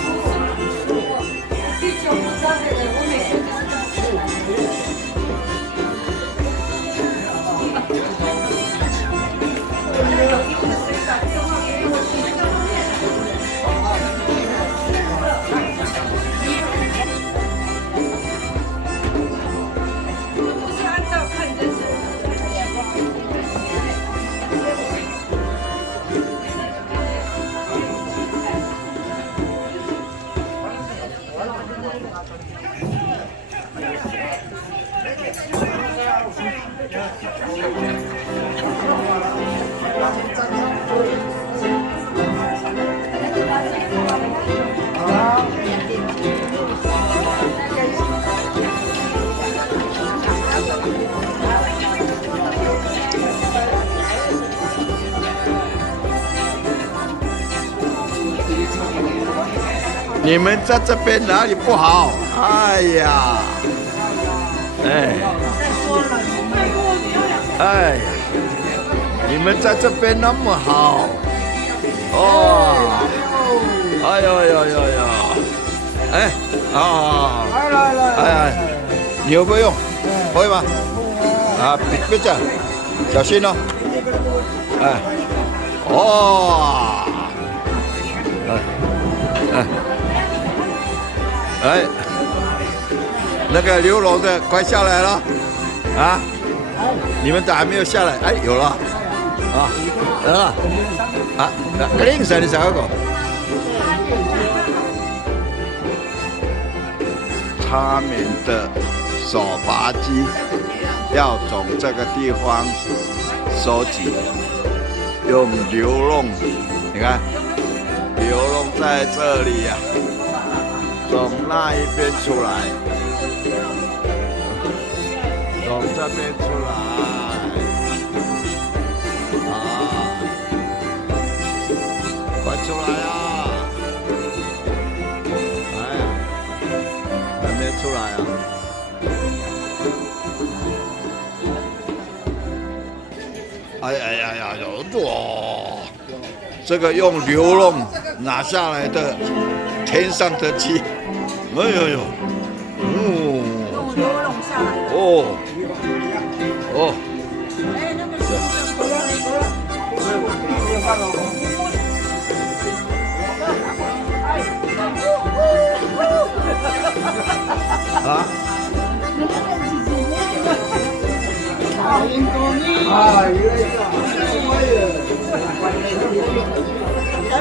你们在这边哪里不好？哎呀，哎呀，你们在这边那么好，哦，哎呦，哎，来，你会不会用？会吗？啊，别这样，小心哦，哎，哦，哎，那个刘龙的快下来了，啊，你们咋还没有下来？哎，有了，啊，得了，啊，肯定是你啥个？他们的手扒鸡要从这个地方收集，用流笼，你看，流笼在这里呀。从那一边出来，从这边出来，啊，快出来啊！哎呀，还没出来啊！哎呀，哇！这个用流笼拿下来的天上的鸡。哎呦，用流笼下来。哦，哎，那个是啊？啊，原来是啊，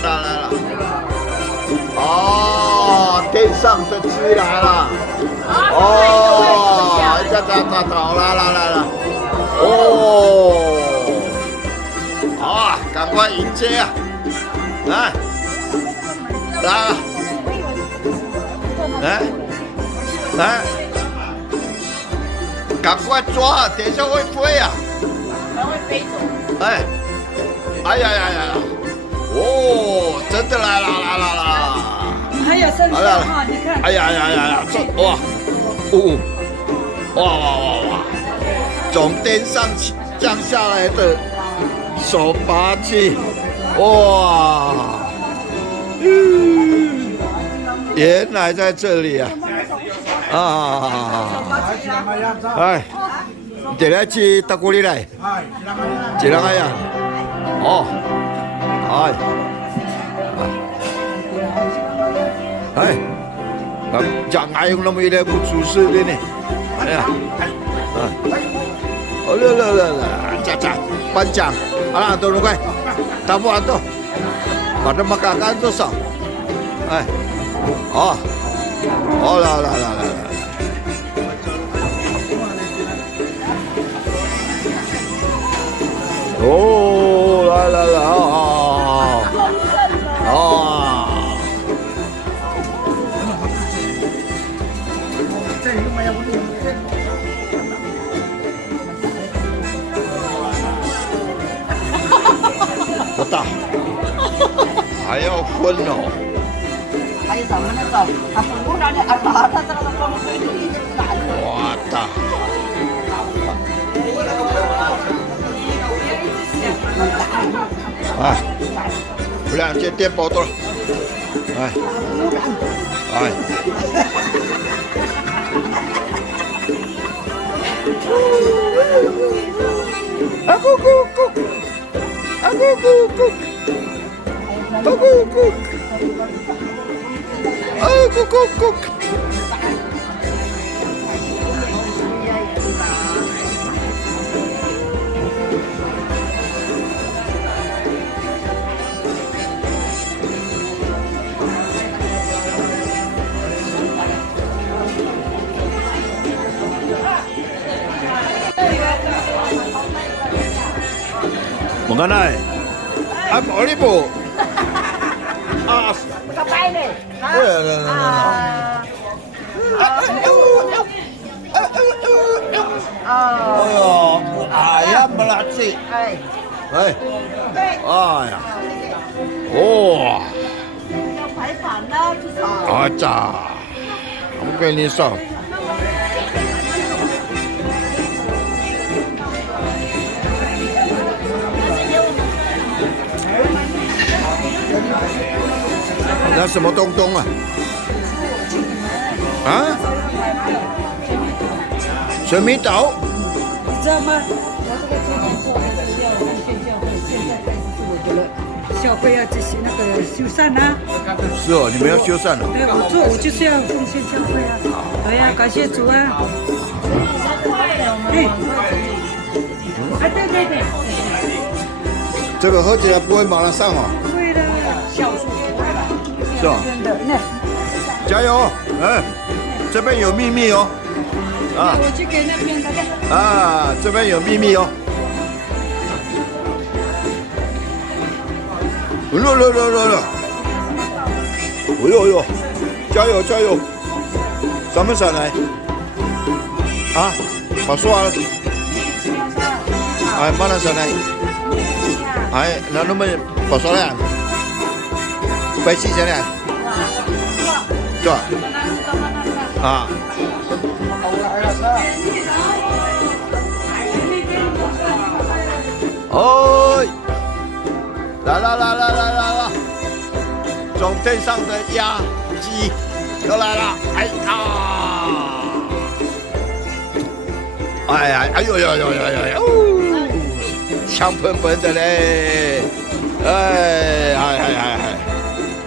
来了，哦，天上的鸡来了，哦，找来了，哦，啊，赶快迎接啊，来了，来，赶快抓，等一下会飞啊，它会飞走。哎呀，哦，真的来了，还有剩下哈，你看。哎呀，这哇，从天上降下来的手扒鸡，哇，原来在这里啊，哎，这来鸡到哪里来？一人个呀，哦，jangan yang nama dia pun susah dia ni. Cacat, panjang. Alah, tu nak kai. Tak buat tu. Pada makanan tu sah. Lah. Oh, lah. 不大，还要分哦。还有什么那种啊，不然的啊，它这个风水地就难了。哇大！不然这电包多了。Mengenai apa olivo? Kapay ni. Ayam melati. Ya. Oh. 排版啦，至少。咋？我跟你说。那什么东东啊？水蜜桃？你知道吗？我这个今年做的是要奉献教会，现在开始是我的了。教会要这些那个修缮啊。是哦，你们要修缮了。对，我就是要奉献教会啊。对呀，感谢主啊。对。这个喝起来不会马上哦。不会的，酵素不会的。是吧？真的，那。加油！这边有秘密哦。我去给那边大家。这边有秘密哦。热！哟！加油！上不上来？把刷了。mana saan này? Nó mới bỏ số này. Vậy chị sẽ này. Cho. Ôi. La. 总店上的鸭鸡又来了，哎啊！哎呀，哎呦呦呦呦呦呦！香喷喷的嘞！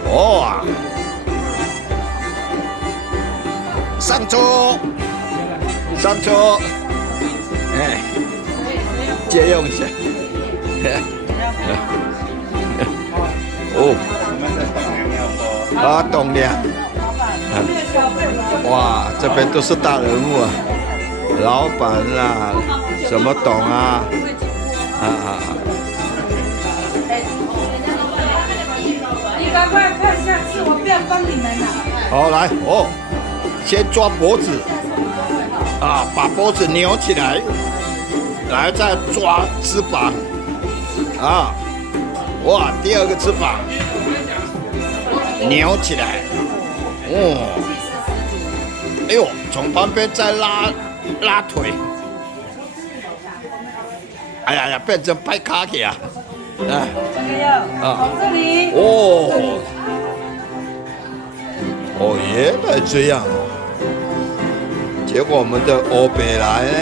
哇！上桌，上桌，哎，借用一下。哦，啊，懂了。哇，这边都是大人物啊，老板啦，什么董啊，你赶快看下次，我不要帮你们了。好，来哦，先抓脖子，啊，把脖子扭起来，来再抓翅膀，啊，哇，第二个翅膀扭起来，哦，哎呦，从旁边再拉腿，哎呀呀，变成拍卡去啊，哎，这个要从这里。哦。哦，原来这样哦！结果我们的欧北来呢，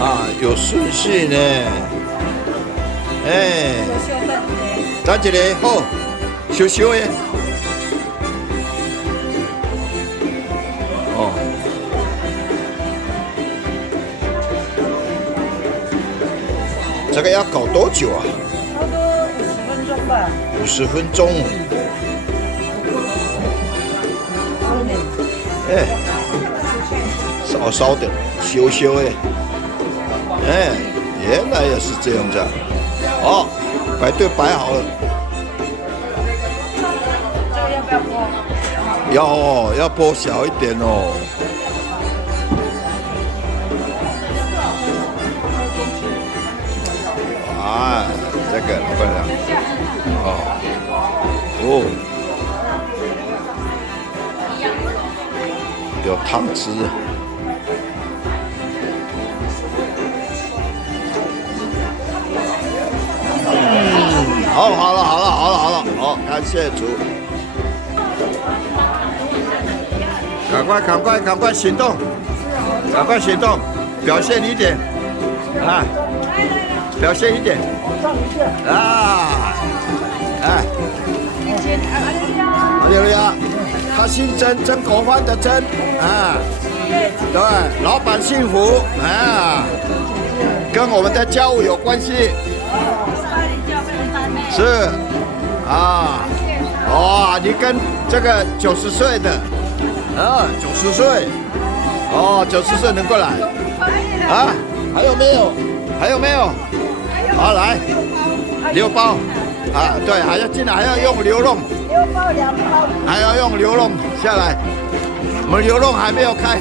啊，有顺序呢，哎，站起来好，羞羞的，哦，这个要搞多久啊？差不多50分钟吧。50分钟。哎，烧烧的，修修的，哎，原来也是这样子。哦，排队摆好了。这个要不要剥？要剥小一点哦。啊，这个老板娘。哦。有汤汁，好了，好，感谢主，赶快行动，表现一点，啊，表现一点，啊，哎，哈利路亚。他姓曾，曾国藩的曾啊，对，老板幸福啊，跟我们的家务有关系，是啊，哇，你跟这个90岁的，啊，90岁，哦，90岁能过来啊？还有没有？好，来6包啊，对，还要进来，还要用流笼。6包2包，还要用流笼下来，我们流笼还没有开。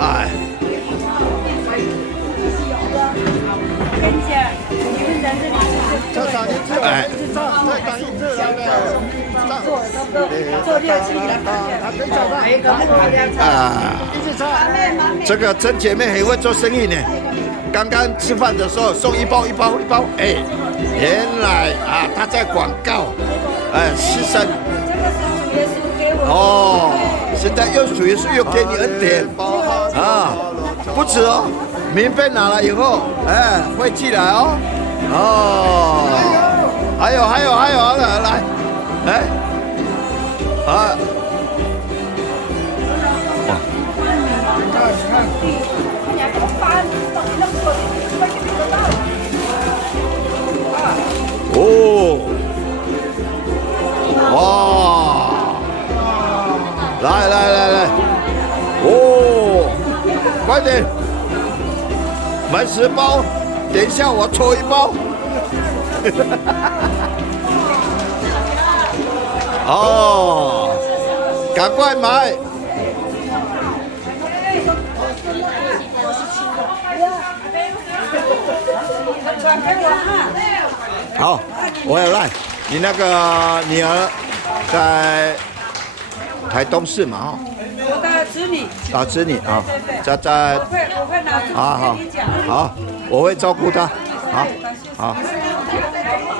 哎。跟你讲，你们在这里再打一次，哎，再打一次来呗。做差不多做6、7个。啊，这个真姐妹很会做生意呢。刚刚吃饭的时候送一包，哎，原来啊她在广告，哎，牺牲。这个是主耶稣给我。哦，现在又主耶稣又给你恩典啊，不止哦，名片拿了以后，哎，会寄来哦。哦，还有，来，哎，啊。哦，哇，来，哦，快点，买10包，等一下我抽1包。哦，赶快买。好，我有来。你那个女儿在台东市嘛？我的子女。啊，子女啊，在。我会拿出去跟你讲。好，我会照顾她。好。来。